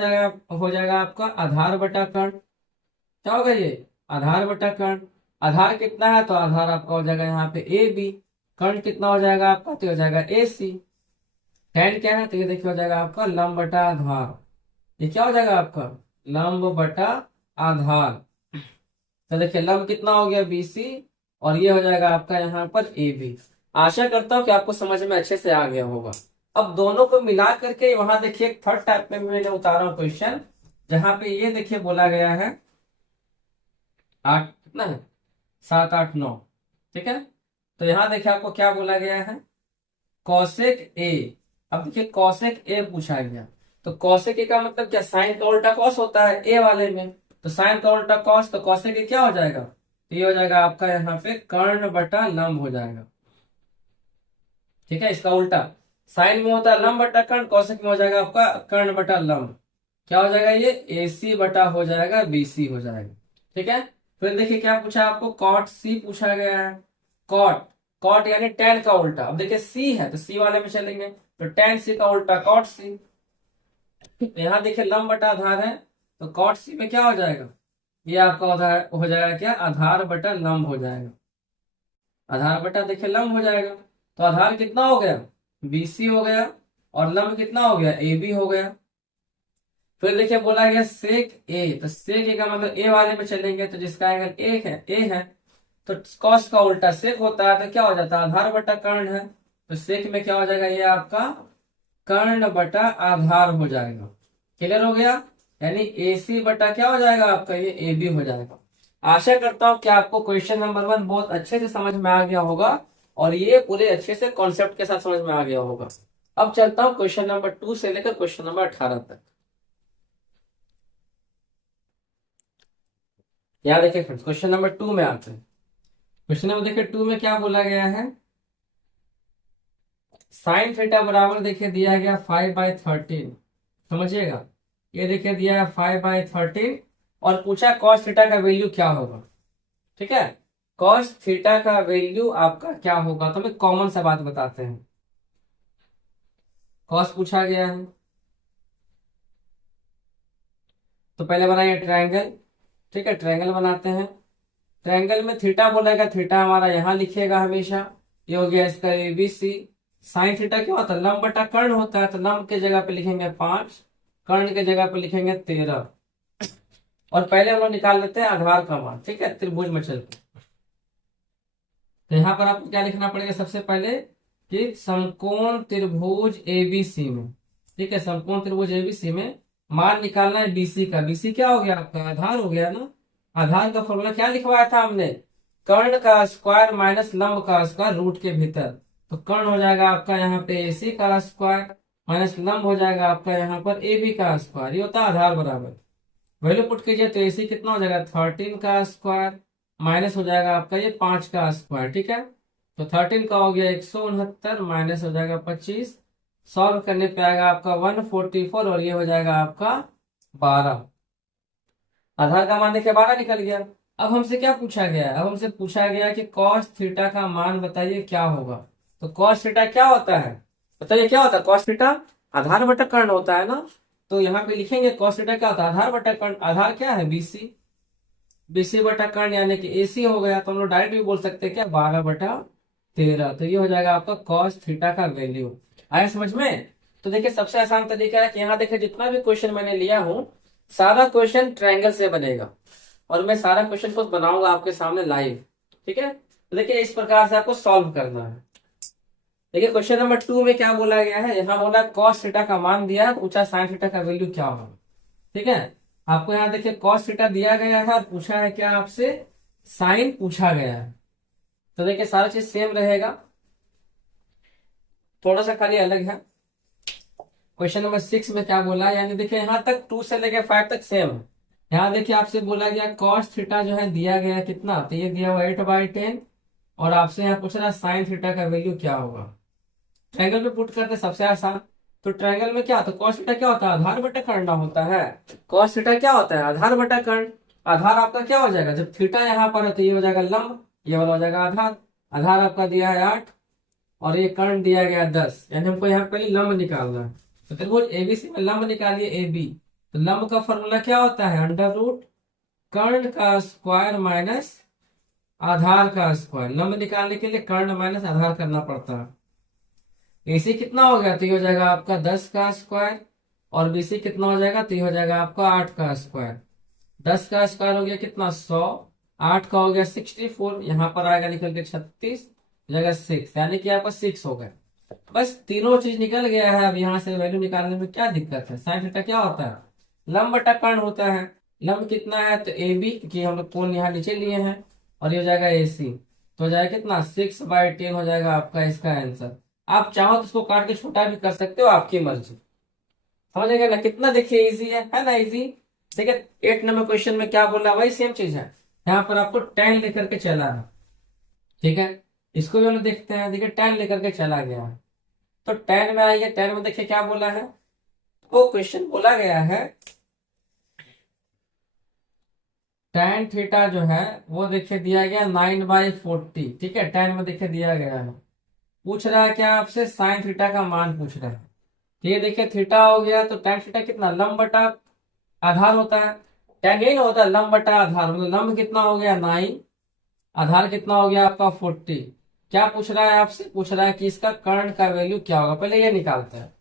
जाएगा आपका आधार बटा कर्ण। क्या होगा ये, आधार बटा कर्ण। आधार कितना है, तो आधार आपका हो जाएगा यहाँ पे ए बी, कर्ण कितना हो जाएगा आपका, तो हो जाएगा ए सी। टेन क्या है, तो ये देखिए हो जाएगा आपका लंब बटा आधार। ये क्या हो जाएगा आपका लंब बटा आधार। तो देखिए लंब कितना हो गया बीसी, और ये हो जाएगा आपका यहाँ पर ए बी। आशा करता हूँ कि आपको समझ में अच्छे से आ गया होगा। अब दोनों को मिला करके वहां देखिए एक थर्ड टाइप में मैंने उतारा हूं क्वेश्चन, जहां पे ये देखिए बोला गया है आठ कितना है, सात आठ नौ। ठीक है, तो यहाँ देखिए आपको क्या बोला गया है, कौशिक ए। अब देखिए कौशिक ए पूछा गया, तो कौशिक ए का मतलब क्या, साइन का उल्टा कॉस होता है ए वाले में। तो साइन का उल्टा कॉस, तो कौशिक ए क्या हो जाएगा, तो ये हो जाएगा आपका यहाँ पे कर्ण बटा लंब हो जाएगा। ठीक है, इसका उल्टा साइन में होता है लंब बटा कर्ण, कौशिक में हो जाएगा आपका कर्ण बटा लंब। क्या हो जाएगा ये, ए सी बटा हो जाएगा बी सी हो जाएगा। ठीक है, फिर देखिए क्या पूछा आपको, कॉट सी पूछा गया है। कॉट, कॉट यानी टेन का उल्टा। अब देखिए सी है तो सी वाले में चलेंगे, तो टेन सी का उल्टा कॉट सी। तो यहाँ देखिए लंब बटा आधार है, तो कॉट सी में क्या हो जाएगा, ये आपका आधार हो जाएगा क्या, आधार बटा लंब हो जाएगा। आधार बटा देखिए लंब हो जाएगा, तो आधार कितना हो गया बीसी हो गया, और लंब कितना हो गया ए बी हो गया। फिर देखिए बोला गया सेक ए, तो सेक ए का मतलब ए वाले में चलेंगे, तो जिसका एंगल ए है, तो कॉस का उल्टा सेक होता है, तो क्या हो जाता है आधार बटा कर्ण है। तो सेक में क्या हो जाएगा, ये आपका कर्ण बटा आधार हो जाएगा। क्लियर हो गया, यानी ए सी बटा क्या हो जाएगा आपका, ये ए बी हो जाएगा। आशा करता हूं कि आपको क्वेश्चन नंबर 1 बहुत अच्छे से समझ में आ गया होगा, और ये पूरे अच्छे से कॉन्सेप्ट के साथ समझ में आ गया होगा। अब चलता हूं क्वेश्चन नंबर 2 से लेकर क्वेश्चन नंबर 18 तक। यहाँ देखिए फ्रेंड्स, क्वेश्चन नंबर 2 में आते हैं। क्वेश्चन नंबर देखिए 2 में क्या बोला गया है, साइन थीटा बराबर देखिए दिया गया 5/13, समझिएगा। ये देखिए दिया है 5/13 और पूछा कॉस थीटा का वैल्यू क्या होगा। ठीक है, कॉस थीटा का वैल्यू आपका क्या होगा, तो हमें कॉमन सा बात बताते हैं। कॉस पूछा गया है, तो पहले बनाइए ट्रायंगल। ठीक है, ट्रायंगल बनाते हैं। ट्रायंगल में थीटा बोलेगा, थीटा हमारा यहाँ लिखिएगा हमेशा। ये हो गया इसका ABC। साइन थीटा क्या होता है, लंब बटा कर्ण होता है, तो लंब के जगह पे लिखेंगे 5, कर्ण के जगह पे लिखेंगे 13। और पहले हम लोग निकाल लेते हैं आधार का मान। ठीक है, त्रिभुज में चलते हैं। तो यहाँ पर आपको क्या लिखना पड़ेगा, सबसे पहले कि समकोण त्रिभुज ABC में, ठीक है, समकोण त्रिभुज ABC में मान निकालना है BC का। BC क्या हो गया आपका, आधार हो गया ना। आधार का फॉर्मूला क्या लिखवाया था हमने, कर्ण का स्क्वायर माइनस लंब का स्क्वायर रूट के भीतर। तो कर्ण हो जाएगा आपका यहाँ पे AC का स्क्वायर माइनस लंब हो जाएगा आपका यहाँ पर AB का स्क्वायर। ये होता है आधार बराबर। वैल्यू पुट कीजिए तो AC कितना हो जाएगा 13 का स्क्वायर माइनस हो जाएगा आपका ये 5 का स्क्वायर। ठीक है, तो 13 का हो गया 169 माइनस हो जाएगा 25, सॉल्व करने पे आएगा आपका 144 और ये हो जाएगा आपका 12। आधार का मान देखिए 12 निकल गया। अब हमसे क्या पूछा गया है, अब हमसे पूछा गया कि कॉस थीटा का मान बताइए क्या होगा। तो कॉस थीटा क्या होता है, बताइए क्या होता है कॉस थीटा, आधार बटा कर्ण होता है ना। तो यहाँ पे लिखेंगे कॉस थीटा क्या होता है, आधार बटा कर्ण। आधार क्या है BC, BC बटा कर्ण यानी कि AC हो गया। तो हम लोग डायरेक्ट भी बोल सकते हैं क्या, 12/13। तो ये हो जाएगा आपका कॉस थीटा का वैल्यू। आया समझ में। तो देखिए सबसे आसान तरीका है कि यहाँ देखिए जितना भी क्वेश्चन मैंने लिया हूँ सारा क्वेश्चन ट्रायंगल से बनेगा और मैं सारा क्वेश्चन को बनाऊंगा आपके सामने लाइव। ठीक है, तो देखिए इस प्रकार से आपको सॉल्व करना है। देखिए क्वेश्चन नंबर 2 में क्या बोला गया है, यहाँ बोला कॉस थीटा का मान दिया है, पूछा साइन थीटा का वैल्यू क्या होगा। ठीक है, आपको यहाँ देखिए कॉस थीटा दिया गया है और पूछा है क्या आपसे, साइन पूछा गया है। तो देखिए सारा चीज सेम रहेगा, थोड़ा सा खाली अलग है। क्वेश्चन नंबर 6 में क्या बोला है, यानी देखिए यहाँ तक 2 से लेकर 5 तक सेम है। यहाँ देखिए आपसे बोला गया कॉस थीटा जो है दिया गया है कितना, तो ये दिया हुआ 8/10 और आपसे यहाँ पूछ रहा है साइन थीटा का वैल्यू क्या होगा। ट्रायंगल में पुट करते हैं सबसे आसान। तो ट्रायंगल में क्या होता है, कॉस थीटा क्या होता है, आधार बटा कर्ण होता है। कॉस थीटा क्या होता है, आधार बटा कर्ण। आधार आपका क्या हो जाएगा, जब थीटा यहाँ पर है तो ये हो जाएगा लंब, ये वाला हो जाएगा आधार। आधार आपका दिया है 8 और ये कर्ण दिया गया 10, यानी हमको यहाँ पहले लंब निकालना है। तो त्रिभुज ABC में लंब निकालिए AB। तो लंब का फॉर्मूला क्या होता है, √ कर्ण का स्क्वायर माइनस आधार का स्क्वायर। लंब निकालने के लिए कर्ण माइनस आधार करना पड़ता है। AC कितना हो गया, तो ये हो जाएगा आपका 10 का स्क्वायर और BC कितना हो जाएगा, तो ये हो जाएगा आपका 8 का स्क्वायर। 10 का स्क्वायर हो गया कितना 100, 8 का हो गया 64, यहाँ पर आएगा निकल के 36 जगह 6, यानी कि आपका 6 हो गया। बस तीनों चीज निकल गया है। अब यहाँ से वैल्यू निकालने में क्या दिक्कत है, साइन थीटा क्या होता है, लंब बटा कर्ण होता है। लंब कितना है, तो AB, क्योंकि हम लोग कोण यहाँ नीचे लिए हैं, और ये हो जाएगा AC। तो हो जाएगा कितना 6/10 हो जाएगा आपका इसका आंसर। आप चाहो तो इसको काट के छोटा भी कर सकते हो, आपकी मर्जी। समझेगा ना, कितना देखिए इजी है ना, इजी। देखिए 8 नंबर क्वेश्चन में क्या बोला, वही सेम चीज है। यहाँ पर आपको tan लेकर के चला है। ठीक है, इसको भी हम लोग देखते हैं। देखिए tan लेकर के चला गया है, तो tan में आइए। tan में देखिए क्या बोला है, वो क्वेश्चन बोला गया है tan थीटा जो है वो देखिए दिया गया 9/40। ठीक है, tan में देखिए दिया गया है। पूछ रहा है क्या आपसे, साइन थीटा का मान पूछ रहा है। ठीक है, देखिए थीटा हो गया तो tan थीटा कितना, लंब बटा आधार होता है। tan यही ना होता है, लंब बटा आधार, मतलब लंब कितना हो गया 9, आधार कितना हो गया आपका 40। क्या पूछ रहा है आपसे, पूछ रहा है कि इसका कर्ण का वैल्यू क्या होगा, पहले ये निकालते हैं।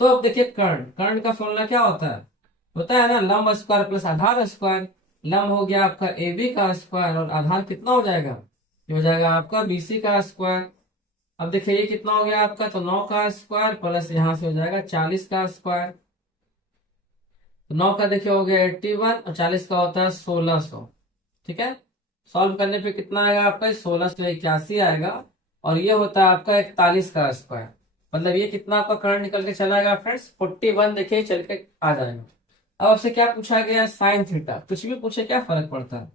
तो अब देखिए कर्ण, कर्ण का फॉर्मूला क्या होता है ना, लंब स्क्वायर प्लस आधार स्क्वायर। लंब हो गया आपका AB का स्क्वायर और आधार कितना हो जाएगा, ये हो जाएगा आपका BC का स्क्वायर। अब देखिए ये कितना हो गया आपका, तो 9 का स्क्वायर प्लस यहाँ से हो जाएगा 40 का स्क्वायर। तो 9 का देखिए हो गया 81 और 40 का होता है 1600। ठीक है, सॉल्व करने पे कितना आएगा आपका, 1681 आएगा। और ये होता है आपका 41 का स्क्वायर। मतलब ये कितना आपका करंट निकल के चला गया फ्रेंड्स, 41 देखिए चल के आ जाएगा। अब आपसे क्या पूछा गया, साइन थीटा। कुछ भी पूछे क्या फर्क पड़ता है,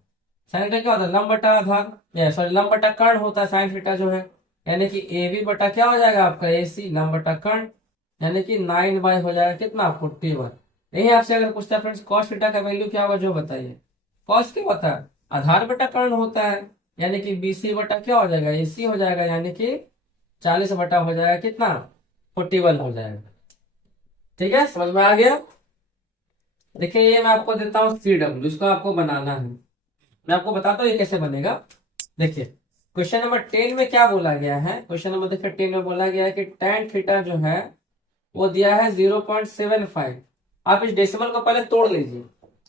साइन थीटा क्या होता है, लंब बटा आधार, सॉरी लंब बटा कर्ण होता है साइन थीटा जो है, यानी कि ए बी बटा क्या हो जाएगा आपका ए सी लंब बटा कर्ण, यानी कि 9 बाई हो जाएगा कितना 41। यही आपसे अगर पूछता है फ्रेंड्स कॉस थीटा का वैल्यू क्या होगा जो बताइए। कॉस क्या होता है, आधार बटा कर्ण होता है, यानी कि बी सी बटा क्या हो जाएगा ए सी हो जाएगा, यानी कि 40 बटा हो जाएगा कितना 41 हो जाएगा। ठीक है, समझ में आ गया। देखिए ये मैं आपको देता हूँ सी डब्ल्यू, इसको आपको बनाना है, मैं आपको बताता हूँ ये कैसे बनेगा। देखिए क्वेश्चन नंबर 10 में क्या बोला गया है, क्वेश्चन नंबर देखिए 10 में बोला गया है कि tan थीटा जो है वो दिया है 0.75। आप इस डेसिमल को पहले तोड़ लीजिए,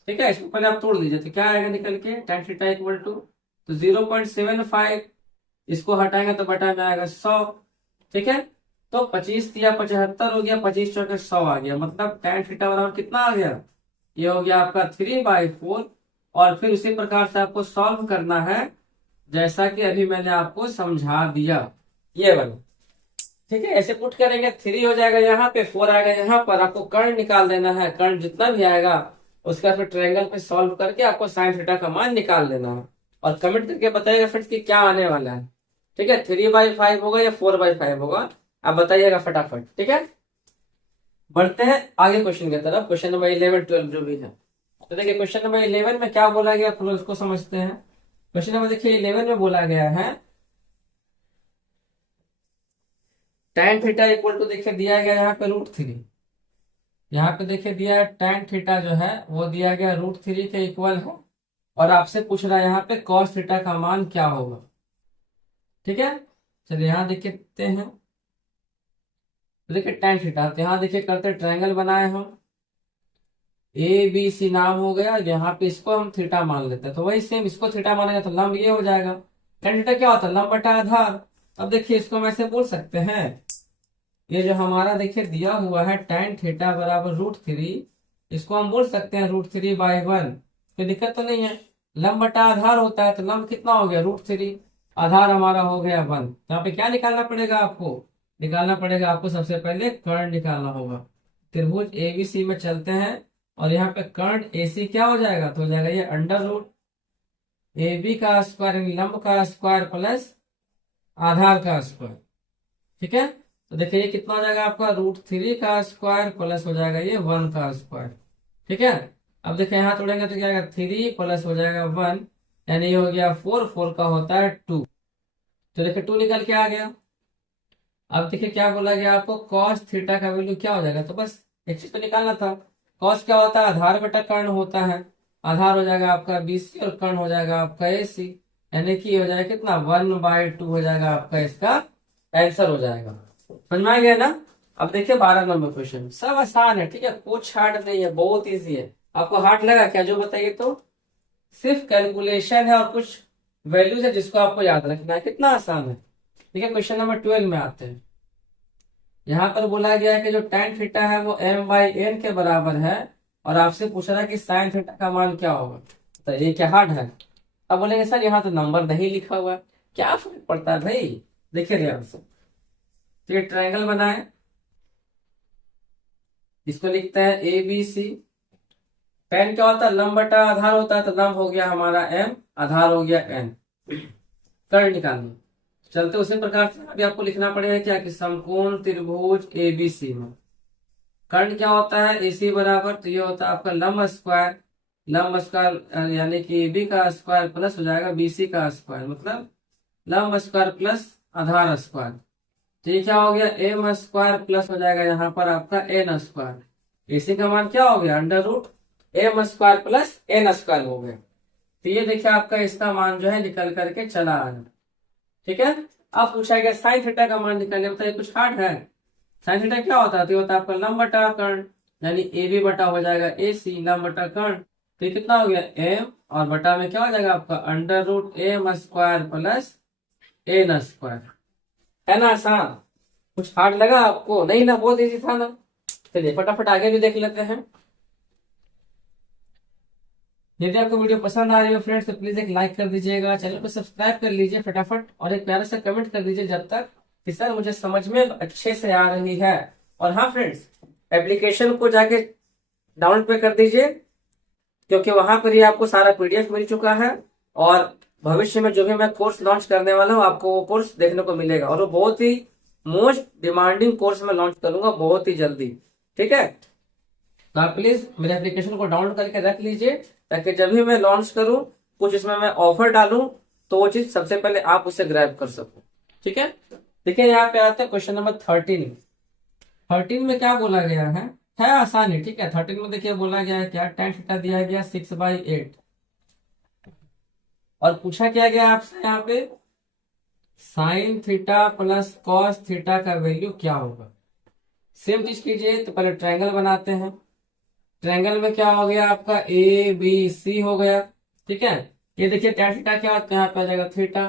ठीक है, इसको पहले आप तोड़ लीजिए तो क्या आएगा निकल के tan थीटा इक्वल टू, तो 0.75 इसको हटाएंगे तो बटा में आएगा 100। ठीक है, तो 25 या 75 हो गया, 25 चौके 100 आ गया, मतलब tan थीटा बराबर कितना आ गया, ये हो गया आपका 3/4। और फिर उसी प्रकार से आपको सॉल्व करना है जैसा कि अभी मैंने आपको समझा दिया, ये वाला। ठीक है, ऐसे पुट करेंगे 3 हो जाएगा यहाँ पे, 4 आएगा यहाँ पर, आपको कर्ण निकाल देना है, कर्ण जितना भी आएगा उसका फिर ट्रायंगल पे सॉल्व करके आपको साइन थीटा का मान निकाल देना है और कमेंट करके बताइएगा फ्रेंड्स कि क्या आने वाला है। ठीक है, 3/5 होगा या 4/5 होगा, आप बताइएगा फटाफट। ठीक है, बढ़ते हैं आगे क्वेश्चन की तरफ, क्वेश्चन नंबर 11 12 जो भी है। तो देखिए क्वेश्चन नंबर 11 में क्या बोला गया, थोड़ा उसको समझते हैं। क्वेश्चन नंबर देखिए 11 में बोला गया है tan थीटा इक्वल टू देखिए दिया गया यहाँ पे √3, यहाँ पे देखिए दिया है tan थीटा जो है वो दिया गया √3 के इक्वल है, और आपसे पूछ रहा है यहाँ पे cos थीटा का मान क्या होगा। ठीक है, चलिए यहाँ देखते हैं, तो देखिए tan थीटा, तो यहाँ देखिए करते ट्रायंगल बनाए हम, ए बी सी नाम हो गया, यहाँ पे इसको हम थीटा मान लेते हैं, तो वही सेम इसको थीटा मानेगा तो लंब ये हो जाएगा। tan थीटा क्या होता है, लंब बटा आधार। अब देखिए इसको हम ऐसे बोल सकते हैं, ये जो हमारा देखिए दिया हुआ है tan थीटा बराबर √3, इसको हम बोल सकते हैं √3/1, कोई दिक्कत तो नहीं है। लंब बटा आधार होता है तो लंब कितना हो गया √3, आधार हमारा हो गया 1। यहाँ पे क्या निकालना पड़ेगा आपको, निकालना पड़ेगा आपको सबसे पहले कर्ण निकालना होगा। त्रिभुज एबीसी में चलते हैं और यहाँ पे कर्ण एसी क्या हो जाएगा, तो हो जाएगा ये √ ए बी का स्क्वायर यानी लंब का स्क्वायर प्लस आधार का स्क्वायर। ठीक है, तो देखिए ये कितना हो जाएगा आपका √3 का स्क्वायर प्लस हो जाएगा ये 1 का स्क्वायर। ठीक है, अब देखिए यहाँ तोड़ेंगे तो क्या आएगा 3 प्लस हो जाएगा 1, यानी ये हो गया 4, 4 का होता है 2, तो देखिए 2 निकल के आ गया। अब देखिए क्या बोला गया आपको, cos थीटा का वैल्यू क्या हो जाएगा, तो बस एक चीज तो निकालना था। cos क्या होता है, आधार बटा कर्ण होता है, आधार हो जाएगा आपका BC और कर्ण हो जाएगा आपका AC, यानी कि हो जाएगा कितना 1/2 हो जाएगा आपका, इसका आंसर हो जाएगा। समझ में आ गया ना। अब देखिए 12 नंबर क्वेश्चन, सब आसान है, ठीक है, कुछ हार्ड नहीं है, बहुत इजी है। आपको हार्ड लगा क्या जो बताइए, तो सिर्फ कैलकुलेशन है और कुछ वैल्यूज है जिसको आपको याद रखना है, कितना आसान है। ठीक है, क्वेश्चन नंबर 12 में आते हैं। यहाँ पर बोला गया है कि जो tan थीटा है वो m/n के बराबर है, और आपसे पूछ रहा है कि sin थीटा का मान क्या होगा, तो ये क्या हार्ड है। अब बोलेंगे सर यहाँ तो नंबर नहीं लिखा हुआ है, क्या फर्क पड़ता है भाई, देखिए ध्यान से। तो ये ट्रायंगल बनाए, इसको लिखते हैं ABC। tan क्या होता है, लंब बटा आधार होता है, तो लंब हो गया हमारा m, आधार हो गया n। कर्ण निकालना, चलते उसी प्रकार से अभी आपको लिखना पड़ेगा क्या कि समकोण त्रिभुज एबीसी में कर्ण क्या होता है AC बराबर, तो ये होता है आपका लंब स्क्वायर, लंब स्क्वायर यानी कि AB का स्क्वायर प्लस हो जाएगा BC का स्क्वायर, मतलब लंब स्क्वायर प्लस आधार स्क्वायर। तो ये क्या हो गया m स्क्वायर प्लस हो जाएगा यहाँ पर आपका n स्क्वायर। AC का मान क्या हो गया √m square plus n square हो गया। तो ये देखिए आपका इसका मान जो है निकल करके चला आ रहा है। ठीक है, अब पूछा गया साइन थीटा का मान निकालने, बताइए कुछ हार्ड है। साइन थीटा क्या होता है, तो ये होता है आपका लंब बटा कर्ण, यानी ए बी बटा हो जाएगा AC लंब बटा कर्ण, तो ये कितना हो गया m, और बटा में क्या हो जाएगा आपका √m square plus n square. है ना आसान, कुछ हार्ड लगा आपको, नहीं ना, बहुत इजी था ना। चलिए फटाफट आगे भी देख लेते हैं। यदि आपको वीडियो पसंद आ रही हो फ्रेंड्स तो प्लीज एक लाइक कर दीजिएगा, चैनल को सब्सक्राइब कर लीजिए फटाफट, और एक प्यारा सा कमेंट कर दीजिए जब तक कि सर मुझे समझ में अच्छे से आ रही है। और हाँ फ्रेंड्स, एप्लीकेशन को जाके डाउनलोड पे कर दीजिए, क्योंकि वहां पर ही आपको सारा PDF मिल चुका है और भविष्य में जो भी मैं कोर्स लॉन्च करने वाला हूँ आपको वो कोर्स देखने को मिलेगा, और वो बहुत ही मोस्ट डिमांडिंग कोर्स मैं लॉन्च करूंगा बहुत ही जल्दी। ठीक है, तो आप प्लीज मेरे एप्लीकेशन को डाउनलोड करके रख लीजिए, ताकि जब भी मैं लॉन्च करूं, कुछ इसमें मैं ऑफर डालूं, तो वो चीज सबसे पहले आप उसे ग्रैब कर सको। ठीक है, देखिए यहाँ पे आते हैं क्वेश्चन नंबर 13। 13 में क्या बोला गया है आसान ही। ठीक है, 13 में देखिए बोला गया है क्या, tan थीटा दिया गया 6/8, और पूछा क्या गया आपसे यहाँ पे, sine theta plus cos theta का वैल्यू क्या होगा। सेम चीज कीजिए, तो पहले ट्रायंगल बनाते हैं। ट्रायंगल में क्या हो गया आपका, ए बी सी हो गया। ठीक है, ये देखिए tan थीटा क्या होता है, यहाँ पे आ जाएगा थीटा।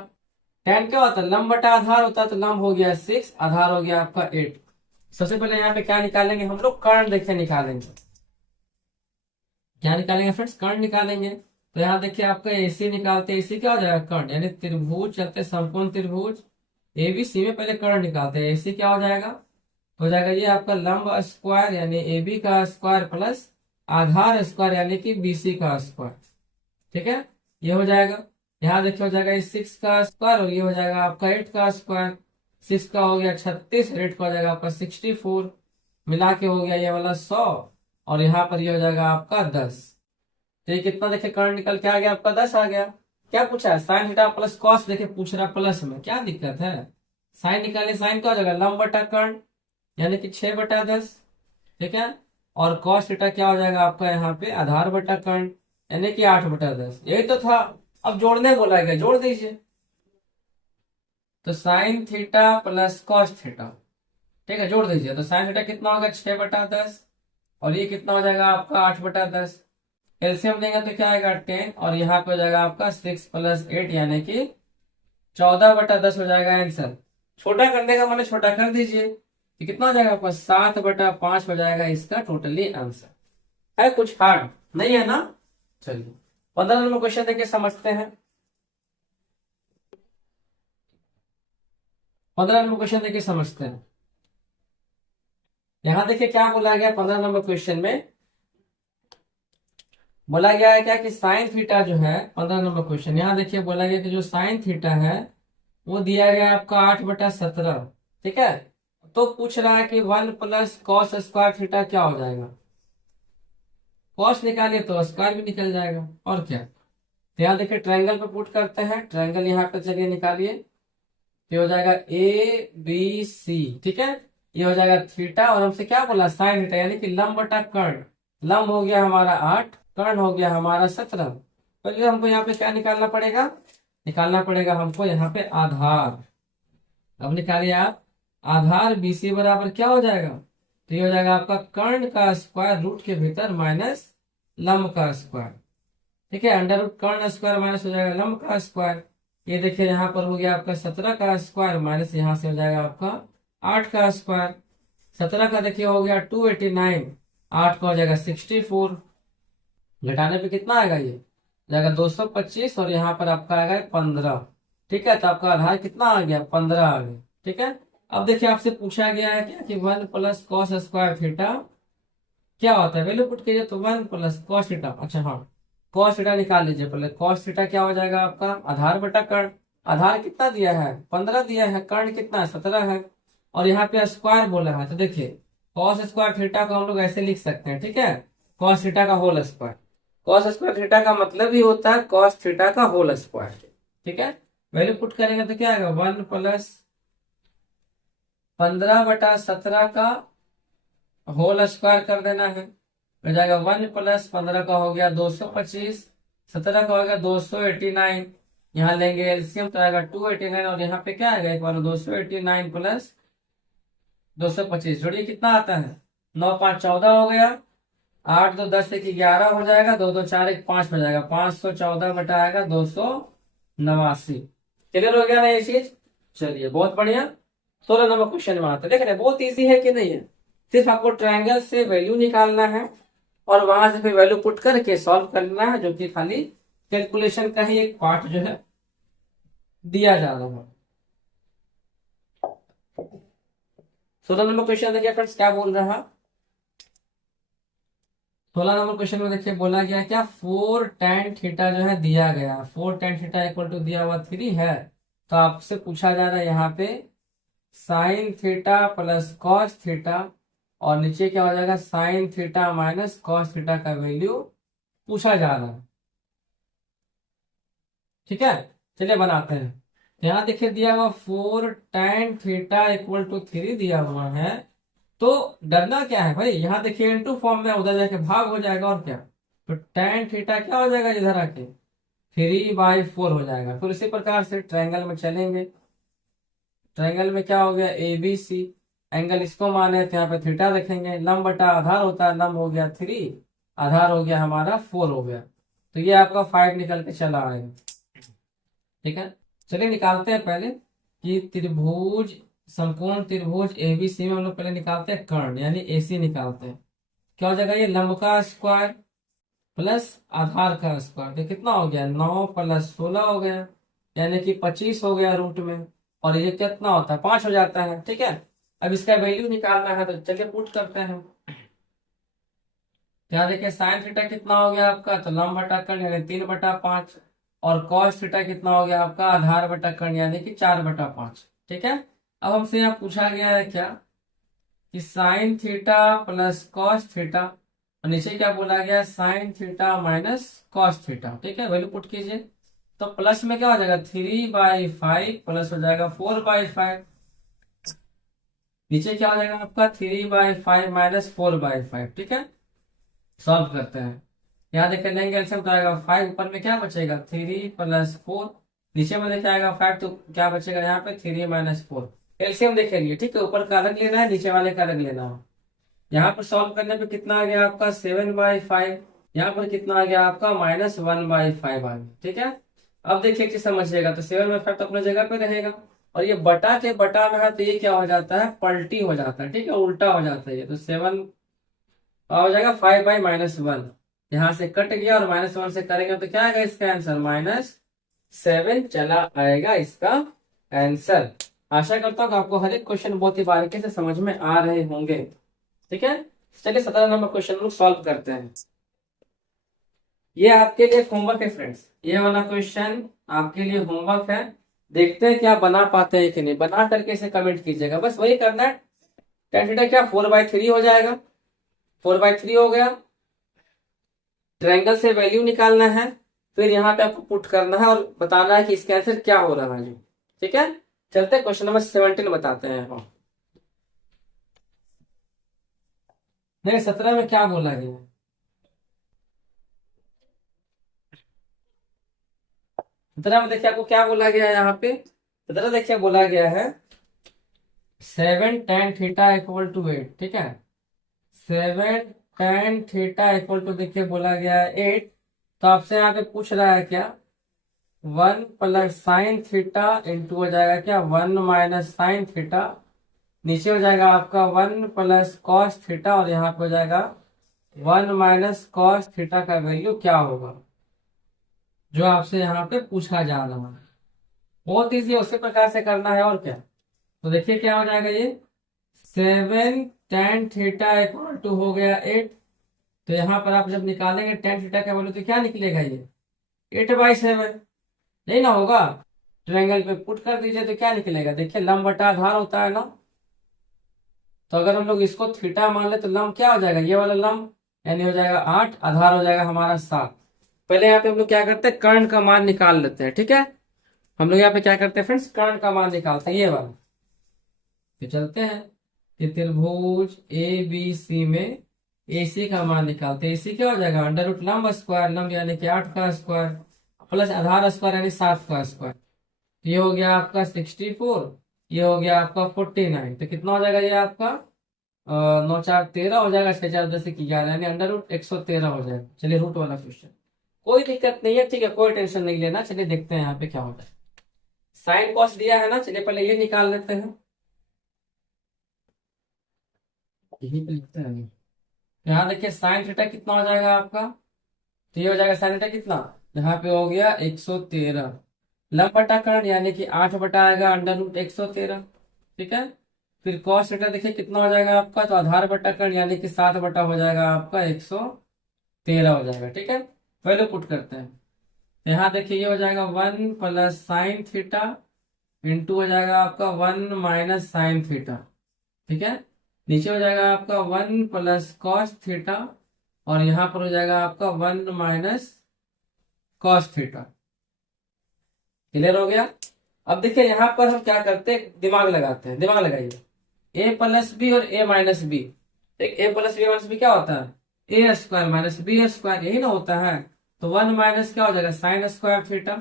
tan क्या होता है, लंब बटा आधार होता है, तो लंब हो गया 6, आधार हो गया आपका 8। सबसे पहले यहाँ पे क्या निकालेंगे हम लोग, कर्ण देखिए निकालेंगे। क्या निकालेंगे फ्रेंड्स, कर्ण निकालेंगे। तो यहाँ देखिए आपका एसी निकालते हैं, एसी क्या हो जाएगा, कर्ण, यानी त्रिभुज चलते समकोण त्रिभुज एबीसी में पहले कर्ण निकालते हैं, एसी क्या हो जाएगा ये आपका लंब स्क्वायर यानी एबी का स्क्वायर प्लस आधार स्क्वायर यानी कि बीसी का स्क्वायर। ठीक है, ये हो जाएगा। यहाँ देखिए हो जाएगा 6 का स्क्वायर, और ये हो जाएगा आपका 8 का स्क्वायर। 6 का हो गया 36, 8 का हो जाएगा आपका 64, मिला के हो गया ये वाला 100, और यहाँ पर ये हो जाएगा आपका 10। तो ये कितना देखिए कर्ण निकल के आ गया आपका 10 आ गया। क्या पूछा है, साइन थीटा प्लस कॉस, देखिए पूछ रहा प्लस में, क्या दिक्कत है। साइन निकाले, साइन क्या हो जाएगा, लंब बटा कर्ण यानी कि 6/10। ठीक है, और कॉस थीटा क्या हो जाएगा आपका यहाँ पे आधार बटा कर्ण यानी कि 8/10, यही तो था। अब जोड़ने बोला गया, जोड़ दीजिए। तो sine theta plus cos theta, ठीक है, जोड़ दीजिए। तो साइन थीटा कितना होगा 6/10, और ये कितना हो जाएगा आपका 8/10। एलसीएम देंगे तो क्या आएगा 10, और यहाँ पे हो जाएगा आपका 6 + 8 यानी कि 14/10 हो जाएगा आंसर। छोटा करने का मैंने छोटा कर दीजिए, ये कितना हो जाएगा आपका 7/5 हो जाएगा इसका टोटली आंसर। है कुछ हार्ड नहीं है ना। चलिए 15 नंबर क्वेश्चन देखिए समझते हैं। 15 नंबर क्वेश्चन देखिए समझते हैं। यहाँ देखिए क्या बोला गया 15 नंबर क्वेश्चन में, बोला गया है क्या कि साइन थीटा जो है, 15 नंबर क्वेश्चन यहाँ देखिए बोला गया कि जो साइन थीटा है वो दिया गया आपका 8/17। ठीक है, तो पूछ रहा है कि 1 + कॉस स्क्वायर थीटा क्या हो जाएगा। कॉस निकालिए तो स्क्वायर भी निकल जाएगा, और क्या। तो यहाँ देखिए ट्रायंगल पे पुट करते हैं, ट्रायंगल यहाँ पे चलिए निकालिए। ये हो जाएगा ए बी सी। ठीक है, ये हो जाएगा थीटा, और हमसे क्या बोला साइन थीटा यानी कि लंब बटा कर्ण। लंब हो गया हमारा 8, कर्ण हो गया हमारा 17। पहले हमको यहाँ पे क्या निकालना पड़ेगा हमको यहाँ पे आधार। अब निकालिए आप, आधार बीसी बराबर क्या हो जाएगा, तो ये हो जाएगा आपका कर्ण का स्क्वायर रूट के भीतर माइनस लंब का स्क्वायर। ठीक है, अंडर रूट कर्ण स्क्वायर माइनस हो जाएगा लंब का स्क्वायर। ये देखिए यहाँ पर हो गया आपका 17 का स्क्वायर माइनस यहाँ से हो जाएगा आपका 8 का स्क्वायर। 17 का देखिए हो गया 289, 8 का हो जाएगा 64, घटाने पे कितना आएगा, ये जाएगा 225, और यहाँ पर आपका आएगा 15। ठीक है, तो आपका आधार कितना आ गया 15 आ गया। ठीक है, अब देखिए आपसे पूछा गया है क्या कि 1 + कॉस स्क्वायर थीटा क्या होता है, वैल्यू पुट कीजिए। तो 1 + कॉस थीटा, अच्छा हाँ, कॉस थीटा निकाल लीजिए पहले। कॉस थीटा क्या हो जाएगा आपका आधार बटा कर्ण। आधार कितना दिया है 15 दिया है, कर्ण कितना है 17 है, और यहाँ पे स्क्वायर बोला है। तो देखिए कॉस स्क्वायर थीटा को हम लोग ऐसे लिख सकते हैं। ठीक है, कॉस थीटा का whole square. Cos square theta का मतलब ही होता है कॉस थीटा का होल स्क्वायर। ठीक है, वैल्यू पुट करेंगे तो क्या आएगा 1 + 15/17 का होल स्क्वायर कर देना है, हो जाएगा 1 + 15 का हो गया 225, 17 का हो गया 289। यहाँ लेंगे एलसीएम तो आएगा 289, और यहाँ पे क्या आएगा एक बार 289 + 225 जोड़िए कितना आता है 9 × 5 = 14 हो गया। 8 2 10 1 11 हो जाएगा, 2 2 4 1 5 हो जाएगा, 514 बटा आएगा 289। क्लियर हो गया ना ये चीज। चलिए बहुत बढ़िया। 16 नंबर क्वेश्चन में आता है, देख रहे हैं बहुत इजी है कि नहीं है। सिर्फ आपको ट्रायंगल से वैल्यू निकालना है, और वहां से फिर वैल्यू पुट करके सॉल्व करना है, जो कि खाली कैलकुलेशन का ही एक पार्ट जो है दिया जा रहा है। 16 नंबर क्वेश्चन देखिए फ्रेंड्स क्या बोल रहा है। 16 नंबर क्वेश्चन में देखिए बोला गया क्या, 4 tan थीटा जो है दिया गया, 4 tan थीटा इक्वल टू दिया हुआ 3 है। तो आपसे पूछा जा रहा है यहाँ पे sine theta plus cos theta, और नीचे क्या हो जाएगा sine theta minus cos theta का वैल्यू पूछा जा रहा है। ठीक है, चलिए बनाते हैं। यहाँ देखिए दिया हुआ 4 tan थीटा इक्वल टू 3 दिया हुआ है। तो डरना क्या है भाई, यहाँ देखिए इनटू फॉर्म में, उधर जाके भाग हो जाएगा और क्या। तो tan थीटा क्या हो जाएगा इधर आके 3/4 हो जाएगा। फिर इसी प्रकार से ट्रायंगल में चलेंगे। ट्रायंगल में क्या हो गया ABC, एंगल इसको माने तो यहाँ पे थीटा रखेंगे, लंब बटा आधार होता है, लंब हो गया 3, आधार हो गया हमारा 4 हो गया। तो ये आपका 5 निकल के चला आएगा। ठीक है, चलिए निकालते हैं पहले कि त्रिभुज, समकोण त्रिभुज ABC में हम लोग पहले निकालते हैं कर्ण यानी AC निकालते हैं। क्या हो जाएगा, ये लंब का स्क्वायर प्लस आधार का स्क्वायर, तो कितना हो गया 9 प्लस 16 हो गया, यानी कि 25 हो गया रूट में। और ये कितना होता है 5 हो जाता है। ठीक है, अब इसका वैल्यू निकालना है, तो चलिए पुट करते हैं। यहाँ देखिए साइन थीटा कितना हो गया आपका, तो लंब बटा कर्ण यानी 3/5, और कॉस थीटा कितना हो गया आपका आधार बटा कर्ण यानी कि 4/5। ठीक है, अब हमसे यहाँ पूछा गया है क्या कि sine theta plus cos theta, और नीचे क्या बोला गया sine theta minus cos theta. ठीक है, वैल्यू पुट कीजिए। तो प्लस में क्या हो जाएगा 3/5 प्लस हो जाएगा 4/5, नीचे क्या हो जाएगा आपका 3/5 माइनस 4/5। ठीक है, सॉल्व करते हैं। यहाँ देख लेंगे एलसीएम तो आएगा 5, ऊपर में क्या बचेगा 3 प्लस 4, नीचे में देखिए आएगा 5, तो क्या बचेगा यहाँ पे 3 माइनस 4। एलसीएम देखेंगे। ठीक है, ऊपर का अलग लेना है, नीचे वाले का अलग लेना है। यहाँ पर सॉल्व करने पे कितना आ गया आपका 7/5, यहाँ पर कितना आ गया आपका -1/5 आ गया। ठीक है, अब देखिए चीज समझिएगा, तो 7/5 तो अपने जगह पे रहेगा, और ये बटा के बटा में है तो ये क्या हो जाता है पलटी हो जाता है। ठीक है, उल्टा हो जाता है ये, तो 7 हो जाएगा 5/-1, यहाँ से कट गया और -1 से करेंगे तो क्या आएगा इसका आंसर -7 चला आएगा इसका आंसर। आशा करता हूँ कि आपको हर एक क्वेश्चन बहुत ही बारीकी से समझ में आ रहे होंगे। ठीक है, चलिए 17 नंबर क्वेश्चन लोग सॉल्व करते हैं। ये आपके लिए होमवर्क है फ्रेंड्स, ये वाला क्वेश्चन आपके लिए होमवर्क है। देखते हैं क्या बना पाते हैं कि नहीं, बना करके इसे कमेंट कीजिएगा। बस वही करना है, tan थीटा क्या 4/3 हो जाएगा, 4/3 हो गया। ट्रायंगल से वैल्यू निकालना है, फिर यहाँ पे आपको पुट करना है और बताना है कि इसका आंसर क्या हो रहा है। ठीक है, चलते हैं क्वेश्चन नंबर 17 बताते हैं हम। नहीं 17 में क्या बोला गया है, 17 में देखिए आपको क्या बोला गया है यहाँ पे। 17 देखिए बोला गया है 7 tan थीटा इक्वल टू 8। ठीक है, 7 tan थीटा इक्वल टू देखिए बोला गया है 8। तो आपसे यहाँ पे पूछ रहा है क्या 1 प्लस साइन थीटा इंटू हो जाएगा क्या 1 माइनस साइन थीटा, नीचे हो जाएगा आपका 1 प्लस कॉस थीटा, और यहाँ पे हो जाएगा 1 माइनस कॉस थीटा का वैल्यू क्या होगा, जो आपसे यहाँ पे पूछा जा रहा है। बहुत ईजी उसी प्रकार से करना है और क्या। तो देखिए क्या हो जाएगा ये 7 tan थीटा इक्वल टू हो गया 8। तो यहाँ पर आप जब निकालेंगे tan थीटा का वैल्यू तो क्या निकलेगा ये 8/7, यही ना होगा। ट्रायंगल पे पुट कर दीजिए तो क्या निकलेगा, देखिए लंब बटा आधार होता है ना, तो अगर हम लोग इसको थीटा मान ले तो लंब क्या हो जाएगा ये वाला लंब, यानी हो जाएगा 8, आधार हो जाएगा हमारा 7। पहले यहाँ पे हम लोग क्या करते हैं कर्ण का मान निकाल लेते हैं। ठीक है, हम लोग यहाँ पे क्या करते हैं फ्रेंड्स कर्ण का मान निकालते हैं ये वाला। तो चलते हैं कि त्रिभुज ABC में AC का मान निकालते हैं। AC क्या हो जाएगा √ लंब स्क्वायर, लंब यानी कि 8 का स्क्वायर प्लस आधार स्क्वायर यानी 7 का स्क्वायर। ये हो गया आपका 64, ये हो गया आपका 49। तो कितना हो जाएगा ये आपका 9 4 13 हो जाएगा, 6 4 10 11 यानी √113 हो जाएगा। चलिए रूट वाला क्वेश्चन, कोई दिक्कत नहीं है। ठीक है, कोई टेंशन नहीं लेना। चलिए देखते हैं यहाँ पे क्या होता है। साइन कॉस दिया है ना, चलिए पहले ये निकाल लेते हैं। यही पे लिखते हैं, यहाँ देखिए साइन थीटा कितना हो जाएगा आपका, तो ये हो जाएगा साइन थीटा कितना, यहाँ पे हो गया 113, लंब बटा कर्ण यानी कि 8 बटा आएगा √113। ठीक है, फिर कॉस थीटा देखिए कितना हो जाएगा आपका, तो आधार बटा कर्ण यानी कि 7 बटा हो जाएगा आपका 113। 13 हो जाएगा। ठीक है, वैल्यू पुट करते हैं। यहाँ देखिए ये हो जाएगा 1 प्लस साइन थीटा इंटू हो जाएगा आपका 1 माइनस साइन थीटा। ठीक है, नीचे हो जाएगा आपका 1 प्लस कॉस थीटा और यहाँ पर हो जाएगा आपका 1 माइनस कॉस थीटा। क्लियर हो गया। अब देखिए यहाँ पर हम क्या करते हैं, दिमाग लगाते हैं। दिमाग लगाइए, ए प्लस बी और ए माइनस बी। एक ए प्लस बी माइनस बी क्या होता है, ए स्क्वायर माइनस बी स्क्वायर, यही ना होता है। तो 1 माइनस क्या हो जाएगा, साइन स्क्वायर थीटा,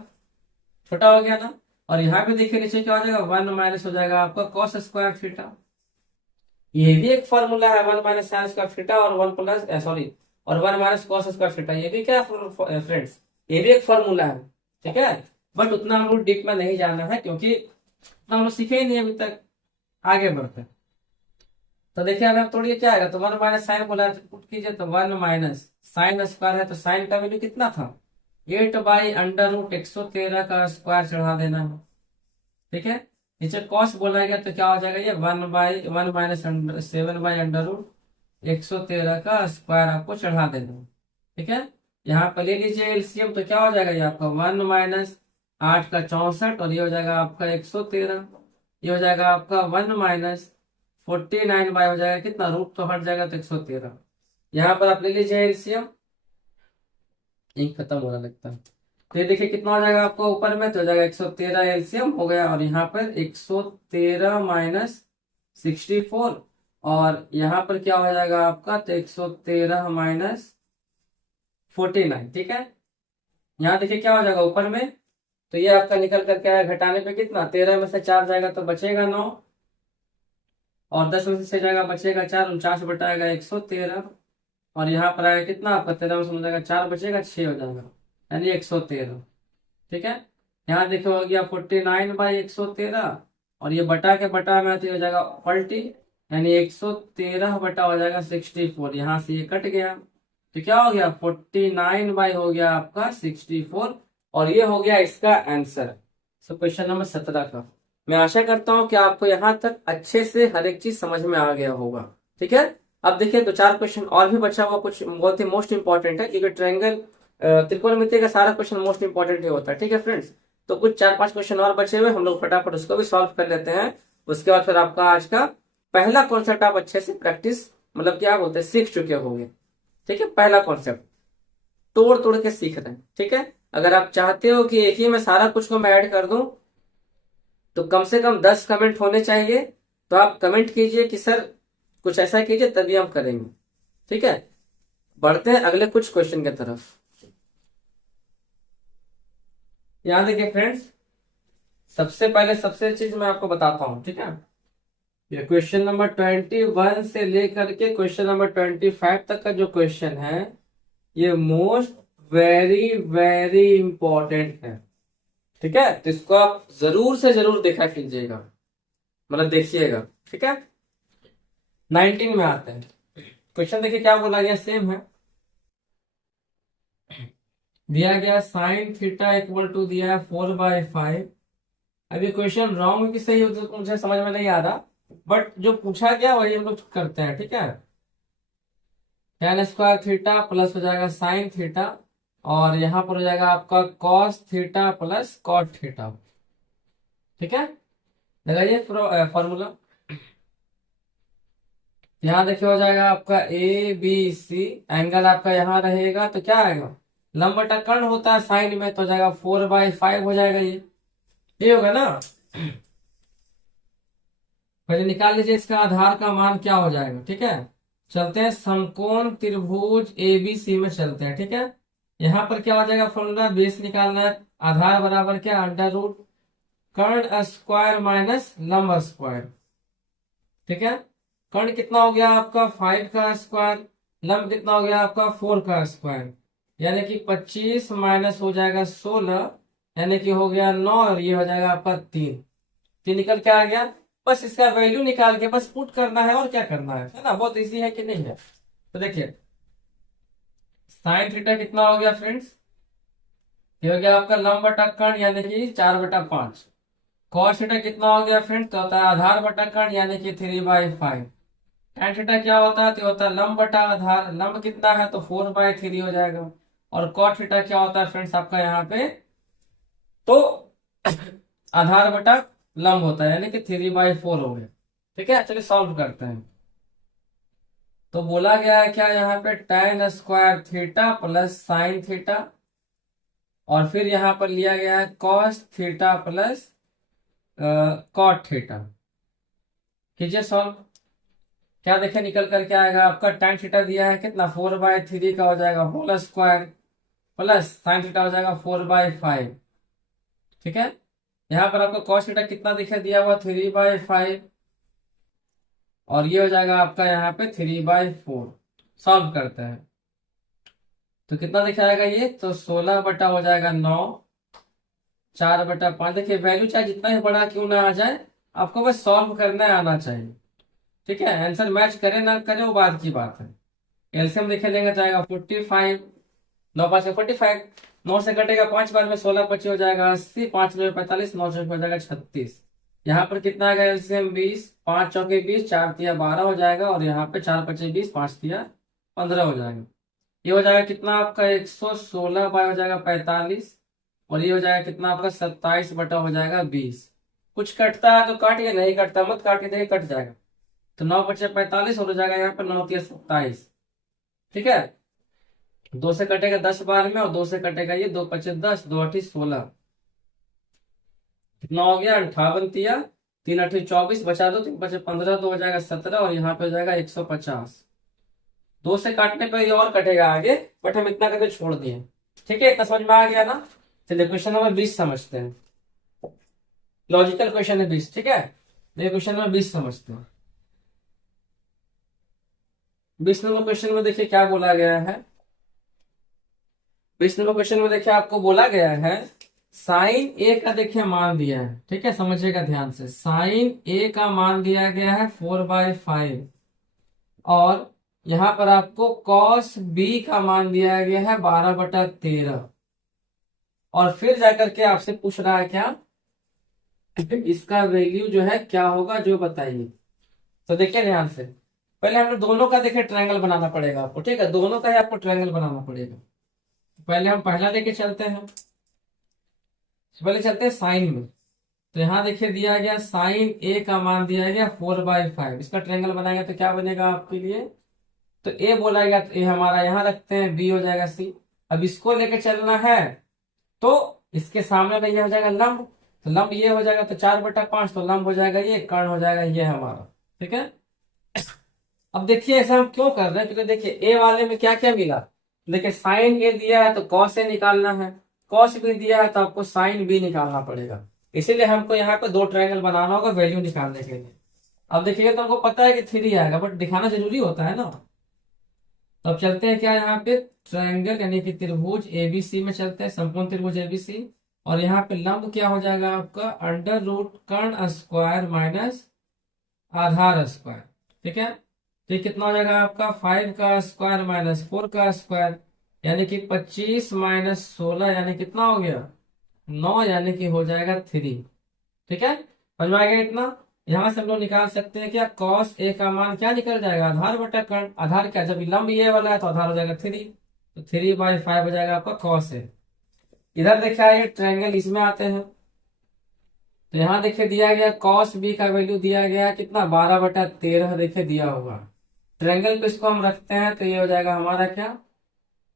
छोटा हो गया ना। और यहाँ पे देखिए नीचे क्या हो जाएगा, 1 माइनस हो जाएगा आपका कॉस स्क्वायर थीटा। ये भी एक फॉर्मूला है, 1 माइनस साइन स्क्वायर थीटा और 1 प्लस सॉरी और 1 माइनस कॉस स्क्वायर थीटा, ये भी क्या फ्रेंड्स, ये भी एक फॉर्मूला है। ठीक है, बट उतना हम लोग डीप में नहीं जाना है क्योंकि उतना हम लोग सीखे ही नहीं अभी तक, आगे बढ़ते हैं। तो देखिए अब थोड़ी क्या आएगा, तो 1 माइनस साइन बोला तो पुट कीजिए, तो 1 माइनस साइन स्क्वायर है तो साइन का वैल्यू कितना था, 8/√113 का स्क्वायर चढ़ा देना है। ठीक है, नीचे कॉस बोला गया तो क्या हो जाएगा, ये 1/1 माइनस 7/√113 का स्क्वायर आपको चढ़ा देना है। ठीक है, यहाँ पर ले लीजिए एलसीएम, तो क्या हो जाएगा ये आपका 1 माइनस 8 का 64 और ये हो जाएगा आपका 113। ये हो जाएगा आपका 1 माइनस 49 हो जाएगा कितना, रूट तो हट जाएगा तो 113। यहाँ पर आप ले लीजिए एलसीएम, इंक खत्म होने लगता है। तो ये देखिए कितना हो जाएगा आपको ऊपर में, तो हो जाएगा 113 एलसीएम हो गया और यहाँ पर 113 माइनस 64 और यहाँ पर क्या हो जाएगा आपका, तो 113 माइनस 49। ठीक है, यहाँ देखिए क्या हो जाएगा ऊपर में, तो ये आपका निकल करके आया घटाने पे कितना, 13 में से 4 जाएगा तो बचेगा 9 और 10 में से जाएगा बचेगा 4, 49 बटाएगा 113 और यहाँ पर आएगा कितना आपका, 13 में से जाएगा 4 बचेगा 6 हो जाएगा, यानी 113। ठीक है, यहाँ देखो हो गया 49/113 और ये बटा के बटा में तो हो जाएगा पलटी, यानी 113 बटा हो जाएगा 64, यहाँ से ये कट गया तो क्या हो गया 49 हो गया आपका 64 और ये हो गया इसका आंसर। सो क्वेश्चन नंबर 17 का। मैं आशा करता हूँ कि आपको यहाँ तक अच्छे से हर एक चीज समझ में आ गया होगा। ठीक है, अब देखिए 2-4 क्वेश्चन और भी बचा हुआ, कुछ बहुत ही मोस्ट इंपॉर्टेंट है क्योंकि ट्रायंगल त्रिकोणमिति का सारा क्वेश्चन मोस्ट इंपॉर्टेंट ही होता है। ठीक है फ्रेंड्स, तो कुछ 4-5 क्वेश्चन और बचे हुए, हम लोग फटाफट उसको भी सॉल्व कर लेते हैं। उसके बाद फिर आपका आज का पहला कॉन्सेप्ट आप अच्छे से प्रैक्टिस मतलब क्या बोलते हैं सीख चुके होंगे। ठीक है, पहला कॉन्सेप्ट तोड़ तोड़ के सीख रहे हैं। ठीक है, अगर आप चाहते हो कि एक ही में सारा कुछ को मैं ऐड कर दूं तो कम से कम 10 कमेंट होने चाहिए, तो आप कमेंट कीजिए कि सर कुछ ऐसा कीजिए तभी हम करेंगे। ठीक है, बढ़ते हैं अगले कुछ क्वेश्चन की तरफ। यहाँ देखिए फ्रेंड्स, सबसे पहले सबसे चीज मैं आपको बताता हूँ। ठीक है, ये क्वेश्चन नंबर 21 से लेकर के क्वेश्चन नंबर 25 तक का जो क्वेश्चन है ये मोस्ट वेरी वेरी इंपॉर्टेंट है। ठीक है, तो इसको आप जरूर से जरूर देखा कीजिएगा, मतलब देखिएगा। ठीक है, 19 में आते हैं। क्वेश्चन देखिए क्या बोला गया, सेम है, दिया गया साइन थीटा इक्वल टू दिया है 4/5। अभी क्वेश्चन रॉन्ग है कि सही हो तो मुझे समझ में नहीं आ रहा, बट जो पूछा गया वही हम लोग करते हैं। ठीक है, tan स्क्वायर थीटा प्लस हो जाएगा साइन थीटा और यहाँ पर हो जाएगा आपका cos theta plus cot theta. ठीक है, लगाइए फॉर्मूला। यहाँ देखिए हो जाएगा आपका ABC, एंगल आपका यहाँ रहेगा तो क्या आएगा, लंब बटा कर्ण होता है साइन में, तो हो जाएगा 4/5 हो जाएगा, ये होगा ना। पहले निकाल लीजिए इसका आधार का मान क्या हो जाएगा। ठीक है, चलते हैं समकोण त्रिभुज ABC में चलते हैं। ठीक है, यहाँ पर क्या हो जाएगा फॉर्मूला, बेस निकालना है, आधार बराबर क्या, √ कर्ण स्क्वायर माइनस लंब स्क्वायर। ठीक है, कर्ण कितना हो गया आपका 5 का स्क्वायर, लंब कितना हो गया आपका 4 का स्क्वायर, यानी कि 25 माइनस हो जाएगा 16, यानी कि हो गया 9 और ये हो जाएगा आपका 3 निकल के आ गया। बस इसका वैल्यू निकाल के बस पुट करना है और क्या करना है ना, बहुत इजी है कि नहीं है। तो देखिए साइन थीटा कितना हो गया फ्रेंड्स, ये हो गया आपका लंब बटा कर्ण यानी कि 4/5। कॉस थीटा कितना हो गया फ्रेंड्स, तो होता है आधार बटा कर्ण यानी कि 3/5। tan थीटा क्या होता है? तो ये होता है लंब बटा आधार। लंब कितना है? तो 4/3 हो जाएगा। और cot थीटा क्या होता है फ्रेंड्स आपका यहाँ पे? तो आधार बटा लंब होता है, यानी कि 3/4 हो गया। ठीक है, चलिए सॉल्व करते हैं। तो बोला गया है क्या यहाँ पे? tan square theta plus sine theta, और फिर यहाँ पर लिया गया है cos theta plus cot theta. कीजिए सॉल्व। क्या देखे निकल करके आएगा आपका? tan थीटा दिया है कितना? 4/3 का हो जाएगा whole square, plus sine theta हो जाएगा 4/5। ठीक है, यहाँ पर आपको cos थीटा कितना दिखे दिया हुआ? 3/5, और ये हो जाएगा आपका यहाँ पे 3/4। सॉल्व करते हैं तो कितना दिखाएगा ये? तो 16 बटा हो जाएगा 9, 4/5। देखिए वैल्यू चाहे जितना ही बड़ा क्यों ना आ जाए, आपको बस सॉल्व करना आना चाहिए। ठीक है, आंसर मैच करे ना करे वो बात की बात है। एलसीएम देखे लेंगे जाएगा 45, 9 5 45, 9 से कटेगा 5 बार में, 16 25 हो जाएगा 80, 5 में 45, 9 से हो जाएगा 36। यहाँ पर कितना आएगा एलसीएम? 20, 5 चौके 20, 4 तिया 12 हो जाएगा, और यहाँ पे 4 25 20, 5 तिया 15 हो जाएगा। ये हो जाएगा कितना आपका? 116 बाय हो जाएगा 45, और ये हो जाएगा कितना आपका? 27 बटा हो जाएगा 20। कुछ कटता है तो काटिए, नहीं कटता मत काटिए, देखिए कट जाएगा। तो 9 बचे 45 और हो जाएगा यहाँ पर 9 तिया 27। ठीक है, 2 से कटेगा 10 बार में, और 2 से कटेगा ये 2 पचे 10, 2 8 16। कितना हो गया? 58 तिया 3 8 24, बचा दो 3 बचे 15, तो हो जाएगा 17, और यहाँ पे हो जाएगा 150। 2 से काटने पर ये और कटेगा आगे, बट हम इतना करके छोड़ दिए। ठीक है, इतना समझ में आ गया ना? चलिए क्वेश्चन नंबर 20 समझते हैं। लॉजिकल क्वेश्चन है 20। ठीक है, ये क्वेश्चन नंबर 20 समझते हैं। 20 नंबर क्वेश्चन में देखिए क्या बोला गया है। 20 नंबर क्वेश्चन में देखिए आपको बोला गया है साइन ए का देखिए मान दिया है। ठीक है, समझिएगा ध्यान से। साइन ए का मान दिया गया है 4/5, और यहाँ पर आपको कॉस बी का मान दिया गया है 12/13, और फिर जाकर के आपसे पूछ रहा है क्या? इसका वैल्यू जो है क्या होगा, जो बताइए। तो देखिए ध्यान से, पहले हमें दोनों का देखिए ट्रायंगल बनाना पड़ेगा आपको। ठीक है, दोनों का ही आपको ट्रायंगल बनाना पड़ेगा। पहले हम पहला लेके चलते हैं, पहले चलते हैं साइन में। तो यहाँ देखिए दिया गया साइन ए का मान दिया गया 4/5। इसका ट्रायंगल बनाएंगे तो क्या बनेगा आपके लिए? तो ए बोला गया, तो ए हमारा यहाँ रखते हैं, बी हो जाएगा सी। अब इसको लेके चलना है, तो इसके सामने में ये हो जाएगा लंब, तो लंब ये हो जाएगा, तो 4/5, तो लंब हो जाएगा ये, कर्ण हो जाएगा ये हमारा। ठीक है, अब देखिए ऐसा हम क्यों कर रहे हैं? क्योंकि देखिए ए वाले में क्या क्या मिला। देखिए साइन ए दिया है तो कॉस ए निकालना है, कॉस बी दिया है तो आपको साइन बी निकालना पड़ेगा। इसीलिए हमको यहाँ पे 2 ट्रायंगल बनाना होगा वैल्यू निकालने के लिए। अब देखिए तो हमको पता है कि 3 आएगा, बट दिखाना जरूरी होता है ना। तो अब चलते हैं क्या यहाँ पे? ट्रायंगल यानी कि त्रिभुज एबीसी में चलते हैं, संपूर्ण त्रिभुज एबीसी। और यहाँ पे लंब क्या हो जाएगा आपका? √ कर्ण स्क्वायर माइनस आधार स्क्वायर। ठीक है, तो ये कितना हो जाएगा आपका? 5 का स्क्वायर माइनस 4 का स्क्वायर, यानी कि 25 माइनस 16, यानी कितना हो गया? 9, यानी कि हो जाएगा 3। ठीक है, समझ में आ गया इतना? यहां से हम लोग निकाल सकते हैं क्या? कॉस ए का मान क्या निकल जाएगा? आधार बटा कर्ण। आधार क्या? जब लंब ये वाला है तो आधार हो जाएगा 3, तो 3/5 हो जाएगा आपका कॉस ए। इधर देखिए आइए ट्रायंगल इसमें आते हैं, तो यहाँ देखिए दिया गया कॉस बी का वैल्यू दिया गया कितना? 12/13 देखिए दिया होगा। ट्रायंगल पे इसको हम रखते हैं तो ये हो जाएगा हमारा क्या?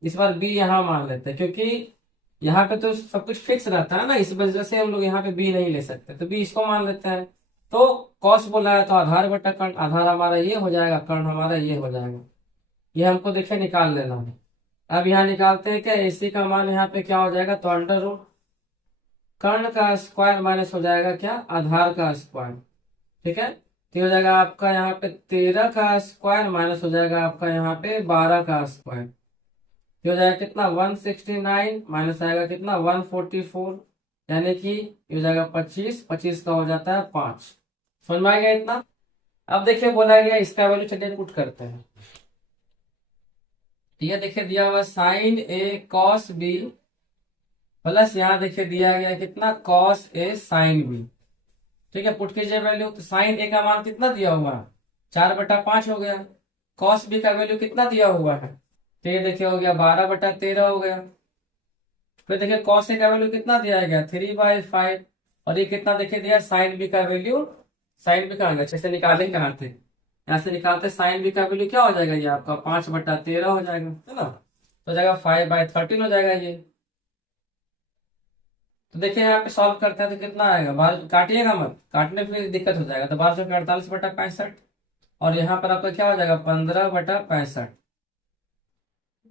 इस बार बी यहाँ मान लेते हैं, क्योंकि यहाँ पे तो सब कुछ फिक्स रहता है ना, इस वजह से हम लोग यहाँ पे बी नहीं ले सकते, तो बी इसको मान लेते हैं। तो कॉस बोला है तो आधार बटा कर्ण, आधार हमारा ये हो जाएगा, कर्ण हमारा ये हो जाएगा। ये हमको देखिए निकाल लेना है। अब यहाँ निकालते हैं क्या? एसी का मान यहाँ पे क्या हो जाएगा? तो √ कर्ण का स्क्वायर माइनस हो जाएगा क्या? आधार का स्क्वायर। ठीक है, तो ये हो जाएगा आपका यहाँ पे 13 का स्क्वायर माइनस हो जाएगा आपका यहाँ पे 12 का स्क्वायर। ये हो जाएगा कितना? 169 माइनस आएगा कितना? 144, यानी कि ये हो जाएगा 25, 25 का हो जाता है 5। समझ में आ गया इतना? अब देखिए बोला गया इसका वैल्यू, चलिए पुट करते हैं। ये देखिए दिया हुआ साइन ए कॉस बी, प्लस यहाँ देखिए दिया गया कितना? Cos A sine B. ठीक है, पुट कीजिए वैल्यू। तो साइन ए का मान कितना दिया हुआ? 4/5 हो गया। कॉस बी का वैल्यू कितना दिया हुआ है, तो ये देखिए हो गया 12/13 हो गया। फिर देखिए कॉस ए का वैल्यू कितना दिया गया 3/5। और ये कितना देखिए दिया साइन बी का वैल्यू, साइन बी कहाँ गया, अच्छे से निकाले कहाँ थे, यहाँ से निकालते साइन बी का वैल्यू क्या हो जाएगा, ये आपका 5/13 हो जाएगा, है ना। तो हो जाएगा 5/13 हो जाएगा ये। तो देखिए यहाँ पे सॉल्व करते हैं तो कितना आएगा, बारह काटिएगा मत, काटने पे फिर दिक्कत हो जाएगा। तो 1248/65। और यहाँ पर आपका क्या हो जाएगा 15/65।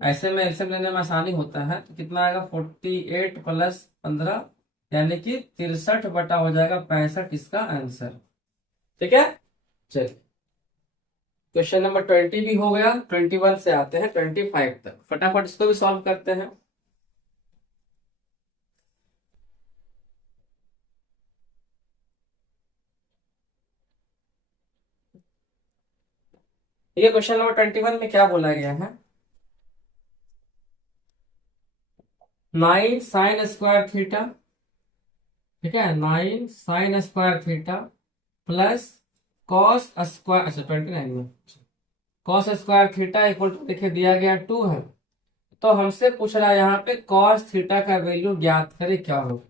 ऐसे में एलसीएम लेने में आसानी होता है। तो कितना आएगा 48 + 15 यानी कि 63 हो जाएगा 65 इसका आंसर। ठीक है, चलिए क्वेश्चन नंबर 20 भी हो गया। 21 से आते हैं 25 तक, फटाफट इसको भी सॉल्व करते हैं। ये क्वेश्चन नंबर 21 में क्या बोला गया है, 9 sin² थीटा, ठीक है, 9 sin² थीटा प्लस cos², अच्छा 29 में cos² थीटा इक्वल टू देखिए दिया गया 2 है। तो हमसे पूछ रहा है यहाँ पे cos थीटा का वैल्यू ज्ञात करे क्या होगा।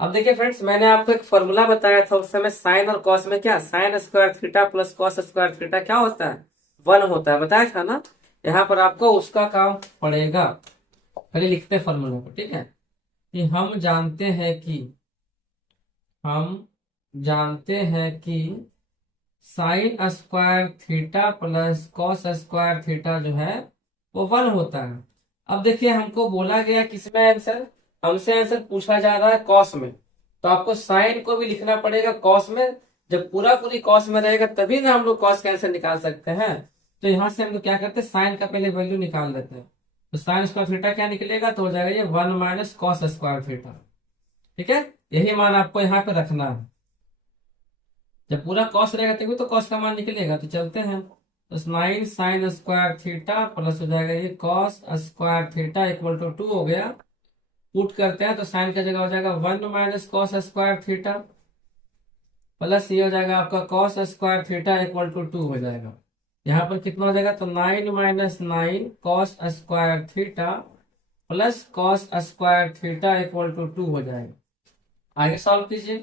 अब देखिए फ्रेंड्स, मैंने आपको एक फॉर्मूला बताया था उस समय, साइन और कॉस में क्या sin² theta plus cos² theta क्या होता है 1 होता है, बताया था ना। यहाँ पर आपको उसका काम पड़ेगा। पहले लिखते फॉर्मूला को, ठीक है, कि हम जानते हैं कि sin² theta plus cos² theta जो है वो 1 होता है। अब देखिए हमको बोला गया किसमें आंसर, हमसे आंसर पूछा जा रहा है कॉस में, तो आपको साइन को भी लिखना पड़ेगा कॉस में। जब पूरा पूरी कॉस में रहेगा तभी ना हम लोग कॉस का आंसर निकाल सकते हैं। तो यहाँ से हम लोग क्या करते हैं, साइन का पहले वैल्यू निकाल देते हैं। तो sin² थीटा क्या निकलेगा, तो हो जाएगा ये 1 - cos²थीटा। ठीक है, यही मान आपको यहाँ पे रखना है। जब पूरा कॉस रहेगा तभी तो कॉस का मान निकलेगा। तो चलते हैं, तो 9 sin² थीटा प्लस हो जाएगा ये cos² थीटा इक्वल टू 2 हो गया। पुट करते हैं तो साइन का जगह हो जाएगा 1 - cos²थीटा प्लस ये हो जाएगा आपका cos²थीटा इक्वल टू 2 हो जाएगा। यहाँ पर कितना हो जाएगा, तो 9 - 9 cos²थीटा प्लस cos²थीटा इक्वल टू 2 हो जाएगा। आगे सॉल्व कीजिए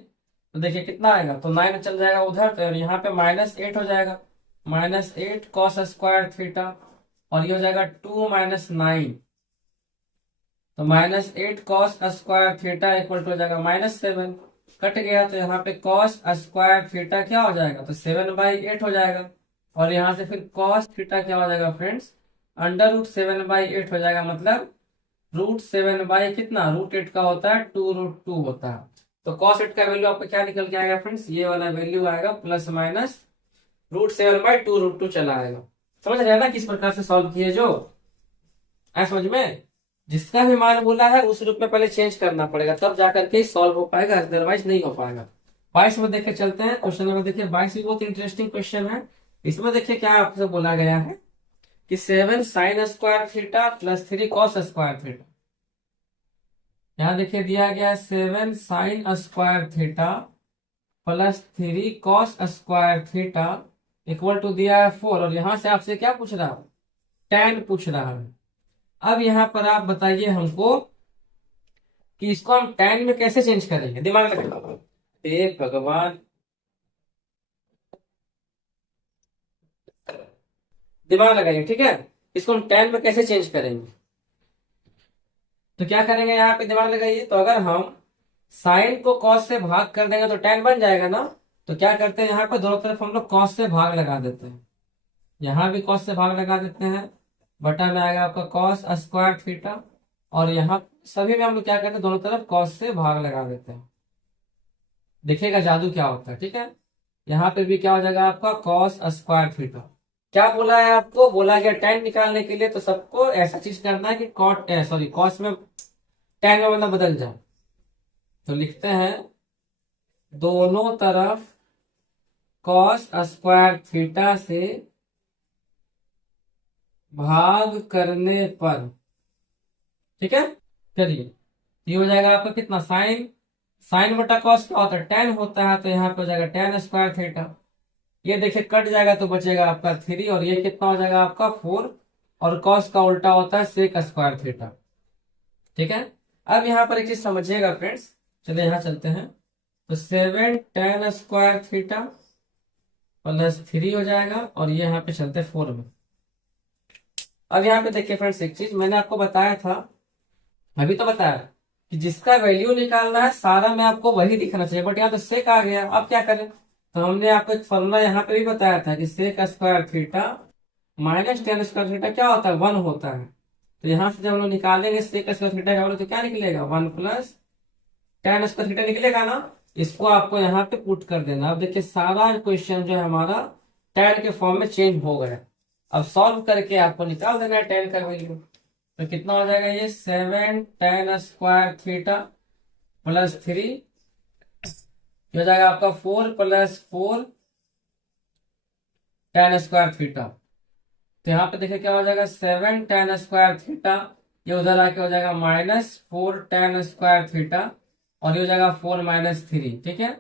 तो देखिए कितना आएगा, तो 9 चल जाएगा उधर, तो और यहाँ पे -8 हो जाएगा, -8 cos²थीटा और ये हो जाएगा 2 - 9, तो -8 cos²थीटा इक्वल टू हो जाएगा -7। कट गया तो यहाँ पे cos²थीटा क्या हो जाएगा, तो 7/8 हो जाएगा। और यहाँ से फिर cos थीटा क्या हो जाएगा फ्रेंड्स, √7/8 हो जाएगा। मतलब √7 कितना, √8 का होता है 2√2 होता है। तो cos 8 का वैल्यू आपको क्या निकल के आएगा फ्रेंड्स, ये वाला वैल्यू आएगा प्लस माइनस √7/2√2 चला आएगा। समझ रहे हैं ना किस प्रकार से सॉल्व किए जो, है समझ में। जिसका भी मान बोला है उस रूप में पहले चेंज करना पड़ेगा, तब जाकर के सॉल्व हो पाएगा, अदरवाइज नहीं हो पाएगा। 22 में देखे चलते हैं, क्वेश्चन नंबर देखिए 22 भी बहुत इंटरेस्टिंग क्वेश्चन है। इसमें देखिए क्या आपसे बोला गया है कि 7 sin² थीटा प्लस 3 cos²थीटा। यहाँ देखिए दिया गया 7 sin² थीटा प्लस 3 cos²थीटा इक्वल टू दिया है 4। और यहाँ से आपसे क्या पूछ रहा है, tan पूछ रहा है। अब यहाँ पर आप बताइए हमको कि इसको हम tan में कैसे चेंज करेंगे, दिमाग लगाइए। हे भगवान, दिमाग लगाइए, ठीक है। इसको हम tan में कैसे चेंज करेंगे, तो क्या करेंगे यहाँ पे दिमाग लगाइए। तो अगर हम साइन को cos से भाग कर देंगे तो tan बन जाएगा ना। तो क्या करते हैं, यहाँ पे दोनों तरफ हम लोग cos से भाग लगा देते हैं, यहाँ भी cos से भाग लगा देते हैं, बटा में आएगा आपका cos²थीटा। और यहाँ सभी में हम लोग क्या करते हैं, दोनों तरफ cos से भाग लगा देते हैं। देखिएगा जादू क्या होता है, ठीक है। यहाँ पे भी क्या हो जाएगा आपका cos²थीटा। क्या बोला है आपको, बोला गया tan निकालने के लिए तो सबको ऐसा चीज करना है कि cos में tan में मतलब बदल जाए। तो लिखते हैं दोनों तरफ cos² से भाग करने पर, ठीक है। चलिए ये हो जाएगा आपका कितना, साइन बटा कॉस क्या होता है, टेन होता है, तो यहाँ पे हो जाएगा टेन स्क्वायर थीटा। ये देखिए कट जाएगा तो बचेगा आपका 3, और ये कितना हो जाएगा आपका 4, और कॉस का उल्टा होता है सेक स्क्वायर थीटा। ठीक है, अब यहाँ पर एक चीज समझिएगा फ्रेंड्स, चलिए यहाँ चलते हैं। तो 7 टेन स्क्वायर थीटा प्लस 3 हो जाएगा, और ये यहाँ पे चलते हैं 4 में। अब यहाँ पे देखिए फ्रेंड्स, एक चीज मैंने आपको बताया था, अभी तो बताया कि जिसका वैल्यू निकालना है सारा में आपको वही दिखना चाहिए, बट यहाँ तो सेक आ गया, अब क्या करें। तो हमने आपको एक फॉर्मूला यहाँ पे भी बताया था कि sec square theta minus tan square theta क्या होता है, 1 होता है। तो यहाँ से जब हम लोग निकालेंगे सेक स्क्वायर थीटा का, तो क्या निकलेगा, 1 प्लस टेन स्क्वायर थीटा निकलेगा ना। इसको आपको यहाँ पे पुट कर देना। अब देखिए सारा क्वेश्चन जो है हमारा टेन के फॉर्म में चेंज हो गया। अब सॉल्व करके आपको निकाल देना है टेन का वैल्यू। तो कितना हो जाएगा ये, 7 टेन स्क्वायर थीटा प्लस 3 हो जाएगा आपका 4 प्लस 4 टेन स्क्वायर थीटा। तो यहाँ पे देखिए क्या हो जाएगा, 7 टेन स्क्वायर थीटा, ये उधर आके हो जाएगा -4 टेन स्क्वायर थीटा, और ये हो जाएगा 4 माइनस 3। ठीक है,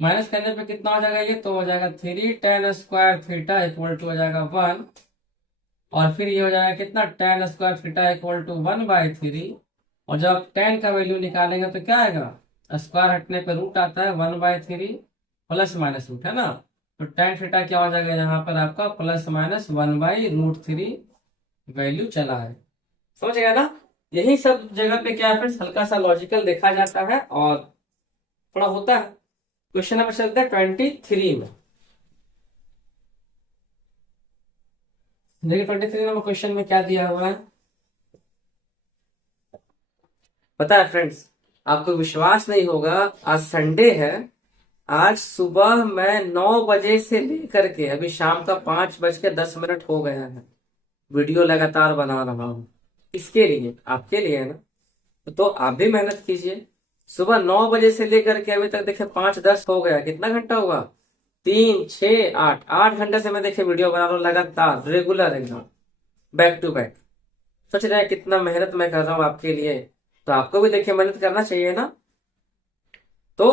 माइनस करने पे कितना हो जाएगा ये, तो हो जाएगा 3 tan square theta equal to हो जाएगा 1, और फिर ये हो जाएगा कितना, tan square theta equal to 1/3। और जब टेन का वैल्यू निकालेंगे तो क्या आएगा, स्क्वायर हटने पे रूट आता है, 1/3 प्लस माइनस रूट है ना। तो टेन थीटा क्या हो जाएगा यहाँ पर आपका, प्लस माइनस 1/√3 वैल्यू चला है। समझ गया ना। यही सब जगह पे क्या है फ्रेंड्स, हल्का सा लॉजिकल देखा जाता है और थोड़ा होता है। क्वेश्चन नंबर चलता है 23 में। देखिए 23 नंबर क्वेश्चन में क्या दिया हुआ है, पता है फ्रेंड्स, आपको विश्वास नहीं होगा, आज संडे है, आज सुबह मैं 9 बजे से लेकर के अभी शाम का 5:10 हो गया है, वीडियो लगातार बना रहा हूँ। इसके लिए, आपके लिए है ना। तो आप भी मेहनत कीजिए। सुबह 9 बजे से लेकर के अभी तक देखिए 5:10 हो गया, कितना घंटा हुआ, 3, 6, 8 घंटे से मैं देखिए वीडियो बना रहा हूँ लगातार, रेगुलर एकदम, बैक टू बैक। सोच रहे हैं कितना मेहनत मैं कर रहा हूँ आपके लिए, तो आपको भी देखिए मेहनत करना चाहिए ना। तो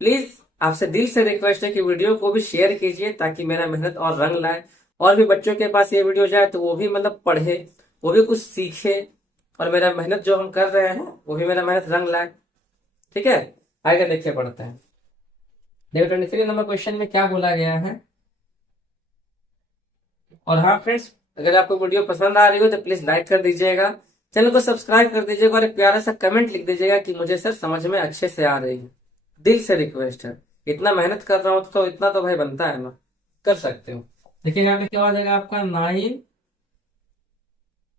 प्लीज आपसे दिल से रिक्वेस्ट है कि वीडियो को भी शेयर कीजिए, ताकि मेरा मेहनत और रंग लाए, और भी बच्चों के पास ये वीडियो जाए तो वो भी मतलब पढ़े, वो भी कुछ सीखे, और मेरा मेहनत जो हम कर रहे हैं वो भी मेरा मेहनत रंग लाए। ठीक है, आगे देखिए पढ़ते हैं। देखो 23 नंबर क्वेश्चन में क्या बोला गया है। और हाँ फ्रेंड्स, अगर आपको वीडियो पसंद आ रही हो तो प्लीज लाइक कर दीजिएगा, चैनल को सब्सक्राइब कर दीजिएगा, और एक प्यारा सा कमेंट लिख दीजिएगा कि मुझे सर समझ में अच्छे से आ रही है। दिल से रिक्वेस्ट है, इतना मेहनत कर रहा हूँ तो इतना तो भाई बनता है ना, कर सकते हो। देखिए यहाँ पे क्या हो जाएगा आपका, 9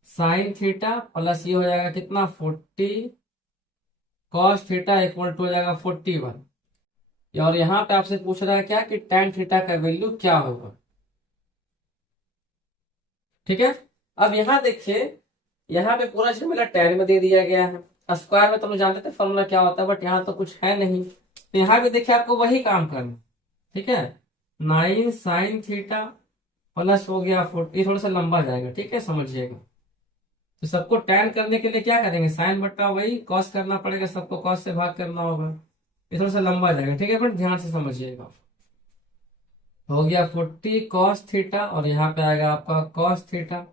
साइन थीटा प्लस ये हो जाएगा कितना, 40 कॉस थीटा इक्वल टू हो जाएगा 41। और यहाँ पे आपसे पूछ रहा है क्या, कि टेन थीटा का वैल्यू क्या होगा। ठीक है, अब यहाँ देखिए, यहाँ पे पूरा झमेला टेन में दे दिया गया है, स्क्वायर में तो हम जानते थे फॉर्मूला क्या होता है, बट यहाँ तो कुछ है नहीं, तो यहाँ भी देखिए आपको वही काम करना। ठीक है, 9 साइन थीटा प्लस हो गया 40, थोड़ा सा लंबा जाएगा, ठीक है समझिएगा। तो सबको टेन करने के लिए क्या करेंगे, साइन बट्टा वही कॉस करना पड़ेगा, सबको कॉस से भाग करना होगा, ये थोड़ा सा लंबा जाएगा। ठीक है, बट ध्यान से समझिएगा। हो गया 40 कॉस थीटा, और यहाँ पे आएगा आपका कॉस थीटा,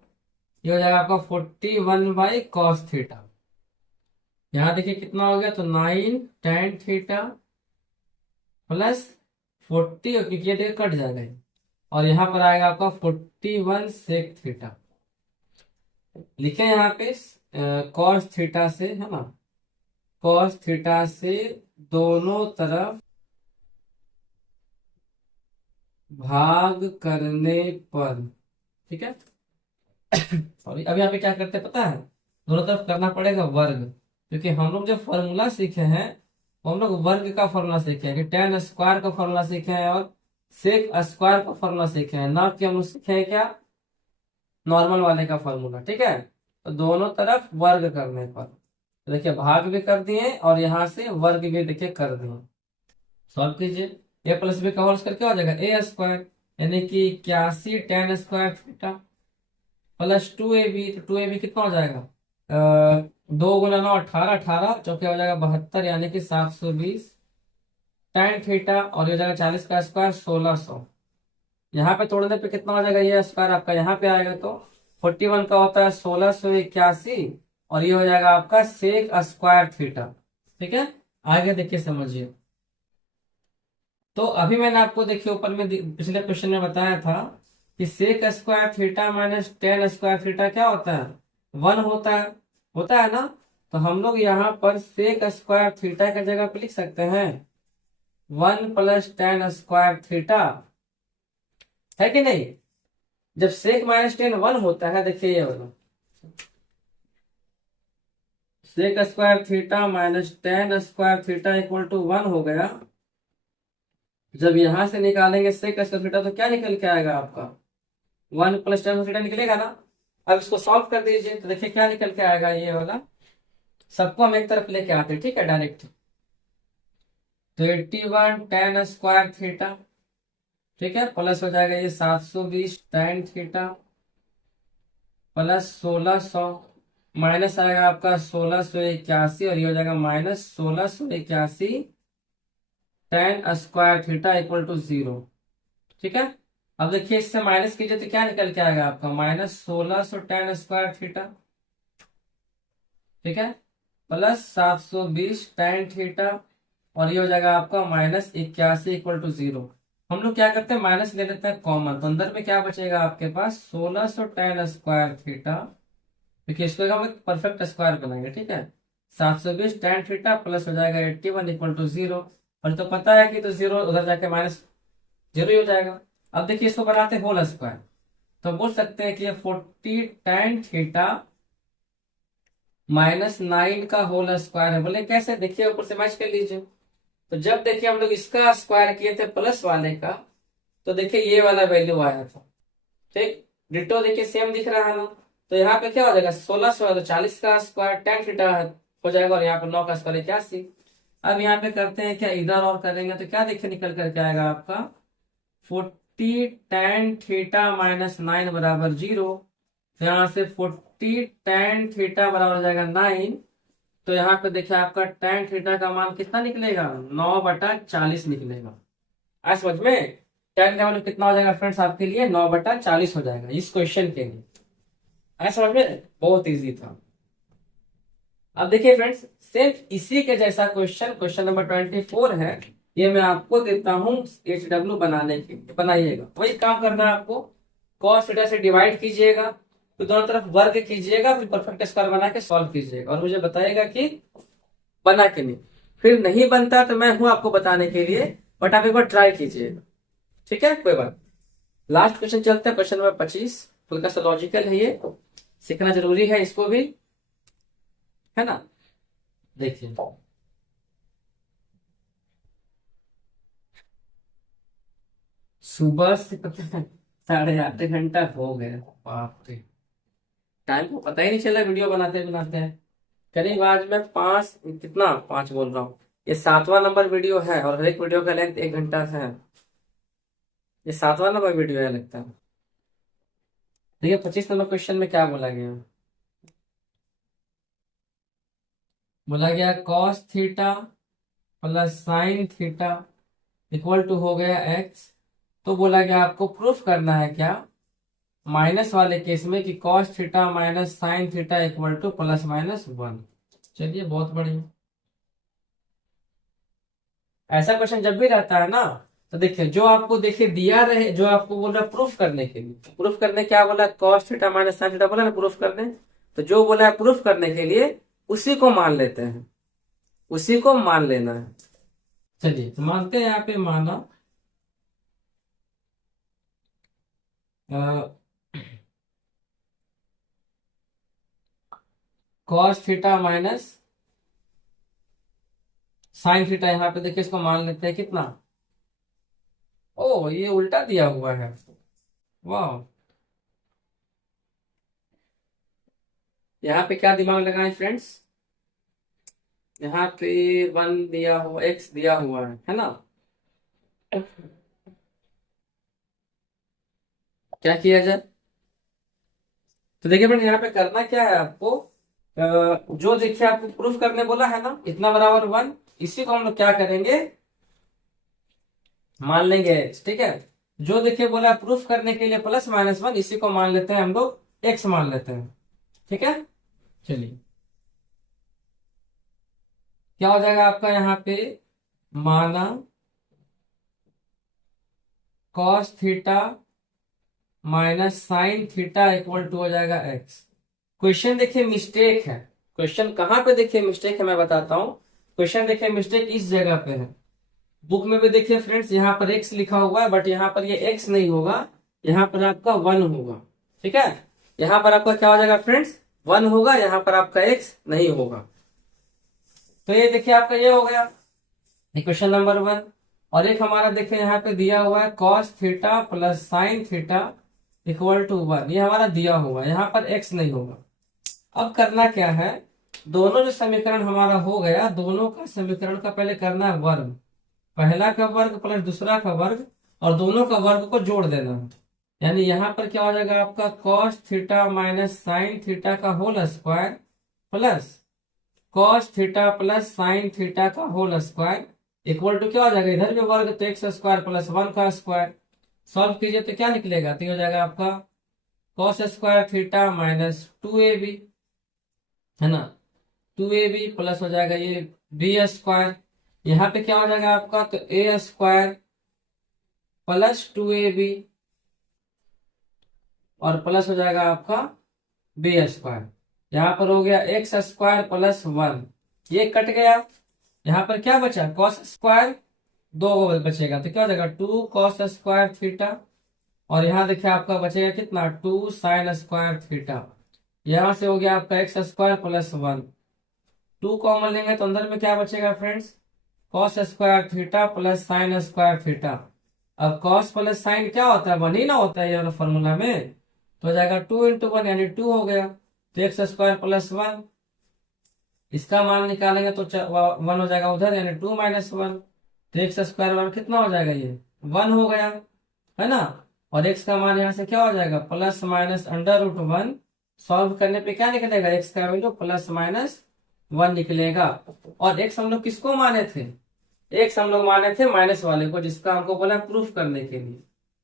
ये हो जाएगा आपका 41/cos थीटा। यहाँ देखिए कितना हो गया, तो 9 tan थीटा प्लस 40, और क्योंकि ये देखिए कट जाएगा, और यहाँ पर आएगा आपका 41 sec थीटा। लिखे यहाँ पे cos थीटा से, है ना, cos थीटा से दोनों तरफ भाग करने पर। ठीक है, सॉरी, अब यहाँ पे क्या करते हैं पता है, दोनों तरफ करना पड़ेगा वर्ग, क्योंकि हम लोग जो फॉर्मूला सीखे हैं वो हम लोग वर्ग का फॉर्मूला सीखे हैं, कि टेन स्क्वायर का फॉर्मूला सीखे हैं और सेक स्क्वायर का फॉर्मूला सीखे हैं, ना कि हम लोग सीखे हैं क्या, नॉर्मल वाले का फॉर्मूला। ठीक है, तो दोनों तरफ वर्ग करने पर, तो देखिए भाग भी कर दिए और यहाँ से वर्ग भी देखिए कर दिए। सॉल्व कीजिए, ए प्लस बी का होल स्क्वायर क्या हो जाएगा, ए स्क्वायर, यानी कि 81 tan square theta plus 2ab, तो 2ab कितना हो जाएगा, दो गुना नौ 18, 18 चौके हो जाएगा 72, यानी कि 720 tan थीटा, और ये हो जाएगा 40 का स्क्वायर 1600। यहाँ पे तोड़ने पे कितना हो जाएगा, ये स्क्वायर आपका यहाँ पे आएगा तो 41 का होता है 1681, और ये हो जाएगा आपका सेक स्क्वायर थीटा। ठीक है, आगे देखिए समझिए। तो अभी मैंने आपको देखिए ऊपर में पिछले क्वेश्चन में बताया था कि sec square theta minus tan square theta क्या होता है, 1 होता है ना। तो हम लोग यहाँ पर सेक स्क्वायर थीटा की जगह पे लिख सकते हैं 1 + tan² है कि नहीं। जब सेक माइनस टेन 1 होता है, देखिए ये वाला sec square theta minus tan square theta equal to 1 हो गया। जब यहां से निकालेंगे सेक स्क्वायर थीटा तो क्या निकल के आएगा आपका, 1 + tan थीटा निकलेगा ना। अब इसको सॉल्व कर दीजिए तो देखिए क्या निकल के आएगा, ये वाला सबको हम एक तरफ लेके आते हैं, ठीक है डायरेक्ट। तो 81 tan² थीटा, ठीक है, प्लस हो जाएगा ये 720 tan थीटा प्लस 1600, माइनस आएगा आपका 1681, और ये हो जाएगा minus 1681 tan² theta equal to 0। ठीक है, अब देखिए इससे माइनस कीजिए तो क्या निकल के आएगा आपका, माइनस 1600 tan² थीटा, ठीक है, प्लस 720 tan थीटा, और ये हो जाएगा आपका माइनस 81 इक्वल टू 0। हम लोग क्या करते हैं, माइनस ले लेते हैं कॉमन, तो अंदर में क्या बचेगा आपके पास 1600 tan² थीटा। देखिए इसको हम एक परफेक्ट स्क्वायर बनाएंगे, ठीक है। 720 tan थीटा प्लस हो जाएगा 81 इक्वल टू 0, और तो पता है कि तो 0 उधर जाके माइनस 0 ही हो जाएगा। अब देखिए इसको बनाते हैं होल स्क्वायर, तो बोल सकते हैं कि ये 40 tan थीटा -9 का होल स्क्वायर है। बोले कैसे, देखिए ऊपर से मैच कर लीजिए। तो जब देखिए हम लोग इसका स्क्वायर किए थे प्लस वाले का, तो देखिए ये वाला वैल्यू आया था, ठीक। डिटो देखिए सेम दिख रहा है ना। तो यहाँ पे क्या हो जाएगा 1600 है तो 40 का स्क्वायर tan थीटा हो जाएगा, और यहाँ पे 9 का स्क्वायर 81। अब यहाँ पे करते हैं क्या, इधर और करेंगे तो क्या देखिए निकल करके आएगा आपका 40 tan थीटा -9 बराबर 0। तो यहाँ से 40 tan थीटा बराबर हो जाएगा 9। तो यहाँ पे देखिए आपका tan थीटा का मान कितना निकलेगा, 9/40 निकलेगा। आज समझ में, tan का वैल्यू कितना हो जाएगा फ्रेंड्स आपके लिए, 9/40 हो जाएगा इस क्वेश्चन के लिए। आज समझ में, बहुत इजी था। अब देखिए फ्रेंड्स, सिर्फ इसी के जैसा क्वेश्चन नंबर 24 है, ये मैं आपको देता हूँ HW बनाने के लिए, बनाइएगा। वही काम करना है आपको, cos थीटा से डिवाइड कीजिएगा, तो दोनों तरफ वर्ग कीजिएगा, फिर परफेक्ट स्क्वायर बना के सॉल्व कीजिएगा, और मुझे बताइएगा कि बना के नहीं। फिर नहीं बनता तो मैं हूं आपको बताने के लिए, बट आप एक बार ट्राई कीजिएगा, ठीक है, कोई बात। लास्ट क्वेश्चन चलते हैं, क्वेश्चन नंबर 25। हल्का सा लॉजिकल है, ये सीखना जरूरी है इसको भी, है ना। देखिए सुबह से पता है 8:30 घंटा हो गया, बाप रे, टाइम को पता ही नहीं चला वीडियो बनाते बनाते हैं। करीब आज मैं पांच, कितना 5 बोल रहा हूँ, ये 7वां नंबर वीडियो है, और हर एक वीडियो का लेंथ 1 घंटा है। ये 7वां नंबर वीडियो है लगता है। देखिए 25 नंबर क्वेश्चन में क्या बोला गया, बोला गया cos theta plus sine theta equal to हो गया x। तो बोला गया आपको प्रूफ करना है क्या, माइनस वाले केस में कि cos theta minus sine theta equal to ±1। चलिए बहुत बढ़िया। ऐसा क्वेश्चन जब भी रहता है ना, तो देखिए जो आपको देखिए दिया रहे, जो आपको बोल रहा है प्रूफ करने के लिए, प्रूफ करने क्या बोला, cos theta minus sine theta बोला ना प्रूफ करने, तो जो बोला है प्रूफ करने के लिए उसी को मान लेते हैं, उसी को मान लेना है। चलिए तो मानते हैं, यहाँ पे माना cos theta minus sine theta, यहाँ पे देखिए इसको मान लेते हैं कितना, ओ ये उल्टा दिया हुआ है, वाह। यहाँ पे क्या दिमाग लगाएं फ्रेंड्स, यहाँ पे 1 दिया हुआ, x दिया हुआ है ना। क्या किया जाए, तो देखिए फ्रेंड्स यहाँ पे करना क्या है आपको, जो देखिए आपको प्रूफ करने बोला है ना, इतना बराबर 1, इसी को हम लोग क्या करेंगे, मान लेंगे x, ठीक है। जो देखिए बोला प्रूफ करने के लिए +-1, इसी को मान लेते हैं हम लोग x मान लेते हैं, ठीक है। चलिए क्या हो जाएगा आपका यहाँ पे, माना cos theta minus sine theta equal to हो जाएगा x। क्वेश्चन देखिए मिस्टेक है, क्वेश्चन कहाँ पे देखिए मिस्टेक है मैं बताता हूँ। क्वेश्चन देखिए मिस्टेक इस जगह पे है, बुक में भी देखिए फ्रेंड्स यहाँ पर x लिखा हुआ है, बट यहाँ पर ये x नहीं होगा, यहाँ पर आपका 1 होगा, ठीक है। यहाँ पर आपका क्या हो जाएगा फ्रेंड्स, 1 होगा, यहाँ पर आपका x नहीं होगा। तो ये देखिए आपका ये हो गया इक्वेशन नंबर 1। और एक हमारा देखिए यहाँ पे दिया हुआ है cos theta plus sine theta equal to 1, ये हमारा दिया हुआ है, यहाँ पर x नहीं होगा। अब करना क्या है, दोनों जो समीकरण हमारा हो गया, दोनों का समीकरण का पहले करना है वर्ग, पहला का वर्ग प्लस दूसरा का वर्ग, और दोनों का वर्ग को जोड़ देना है। यानी यहाँ पर क्या हो जाएगा आपका cos theta minus sine theta का whole square plus cos theta plus sine theta का होल स्क्वायर इक्वल टू क्या हो जाएगा, इधर भी वर्ग तो x स्क्वायर प्लस 1 का स्क्वायर। सॉल्व कीजिए तो क्या निकलेगा, तो हो जाएगा आपका cos square theta minus 2ab, है ना, 2ab प्लस हो जाएगा ये b स्क्वायर। यहाँ पे क्या हो जाएगा आपका, तो a स्क्वायर प्लस 2ab और प्लस हो जाएगा आपका b स्क्वायर। यहाँ पर हो गया x स्क्वायर प्लस 1, ये कट गया। यहाँ पर क्या बचा, cos स्क्वायर 2 बचेगा, तो क्या हो जाएगा 2 cos स्क्वायर थीटा, और यहाँ देखिए आपका बचेगा कितना 2 साइन स्क्वायर थीटा। यहाँ से हो गया आपका x स्क्वायर प्लस 1, 2 कॉमन लेंगे तो अंदर में क्या बचेगा friends, cos square theta plus sign square theta. अब cos प्लस साइन क्या होता है, 1 ही ना होता है ये वाला फॉर्मूला में, तो हो जाएगा 2 × 1 यानी 2 हो गया, तो x स्क्वायर प्लस 1, इसका मान निकालेंगे तो 1 हो जाएगा उधर, यानी 2 - 1, तो x स्क्वायर मान कितना हो जाएगा, ये 1 हो गया, है ना। और x का मान यहाँ से क्या हो जाएगा, प्लस माइनस √1। सॉल्व करने पे क्या निकलेगा, x का वैल्यू +-1 निकलेगा। और x हम लोग किसको माने थे, x हम लोग माने थे माइनस वाले को, जिसका हमको बोला प्रूफ करने के लिए।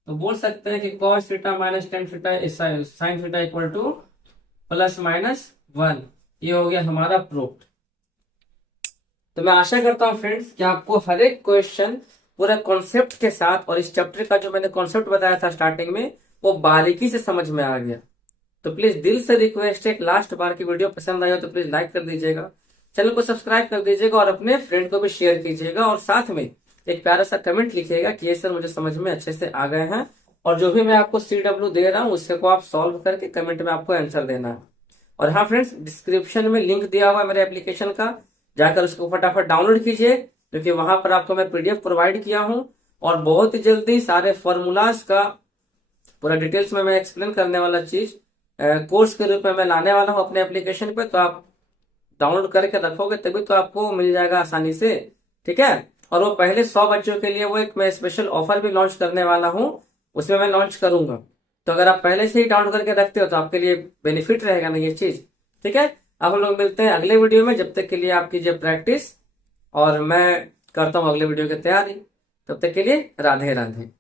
तो बोल सकते हैं कि cos theta minus tan theta sine theta equal to +-1, ये हो गया हमारा प्रूफ। तो मैं आशा करता हूँ फ्रेंड्स कि आपको हर एक क्वेश्चन पूरा कॉन्सेप्ट के साथ, और इस चैप्टर का जो मैंने कॉन्सेप्ट बताया था स्टार्टिंग में, वो बारीकी से समझ में आ गया। तो प्लीज दिल से रिक्वेस्ट है, लास्ट बार की वीडियो पसंद आई हो तो प्लीज लाइक कर दीजिएगा, चैनल को सब्सक्राइब कर दीजिएगा, और अपने फ्रेंड को भी शेयर कीजिएगा, और साथ में एक प्यारा सा कमेंट लिखिएगा कि ये सर मुझे समझ में अच्छे से आ गए हैं, और जो भी मैं आपको CW दे रहा हूँ उसके को आप सॉल्व करके कमेंट में आपको आंसर देना है। और हाँ फ्रेंड्स, डिस्क्रिप्शन में लिंक दिया हुआ है मेरे एप्लीकेशन का, जाकर उसको फटाफट डाउनलोड कीजिए, क्योंकि वहां पर आपको मैं PDF प्रोवाइड किया हूँ, और बहुत ही जल्दी सारे फॉर्मूलाज का पूरा डिटेल्स में मैं एक्सप्लेन करने वाला चीज कोर्स के रूप में मैं लाने वाला हूँ अपने एप्लीकेशन पे। तो आप डाउनलोड करके रखोगे तभी तो आपको मिल जाएगा आसानी से, ठीक है। और वो पहले 100 बच्चों के लिए वो एक मैं स्पेशल ऑफर भी लॉन्च करने वाला हूँ, उसमें मैं लॉन्च करूंगा। तो अगर आप पहले से ही डाउनलोड करके रखते हो तो आपके लिए बेनिफिट रहेगा ना ये चीज, ठीक है। अब हम लोग मिलते हैं अगले वीडियो में, जब तक के लिए आप कीजिए प्रैक्टिस, और मैं करता हूँ अगले वीडियो की तैयारी। तब तक के लिए राधे राधे।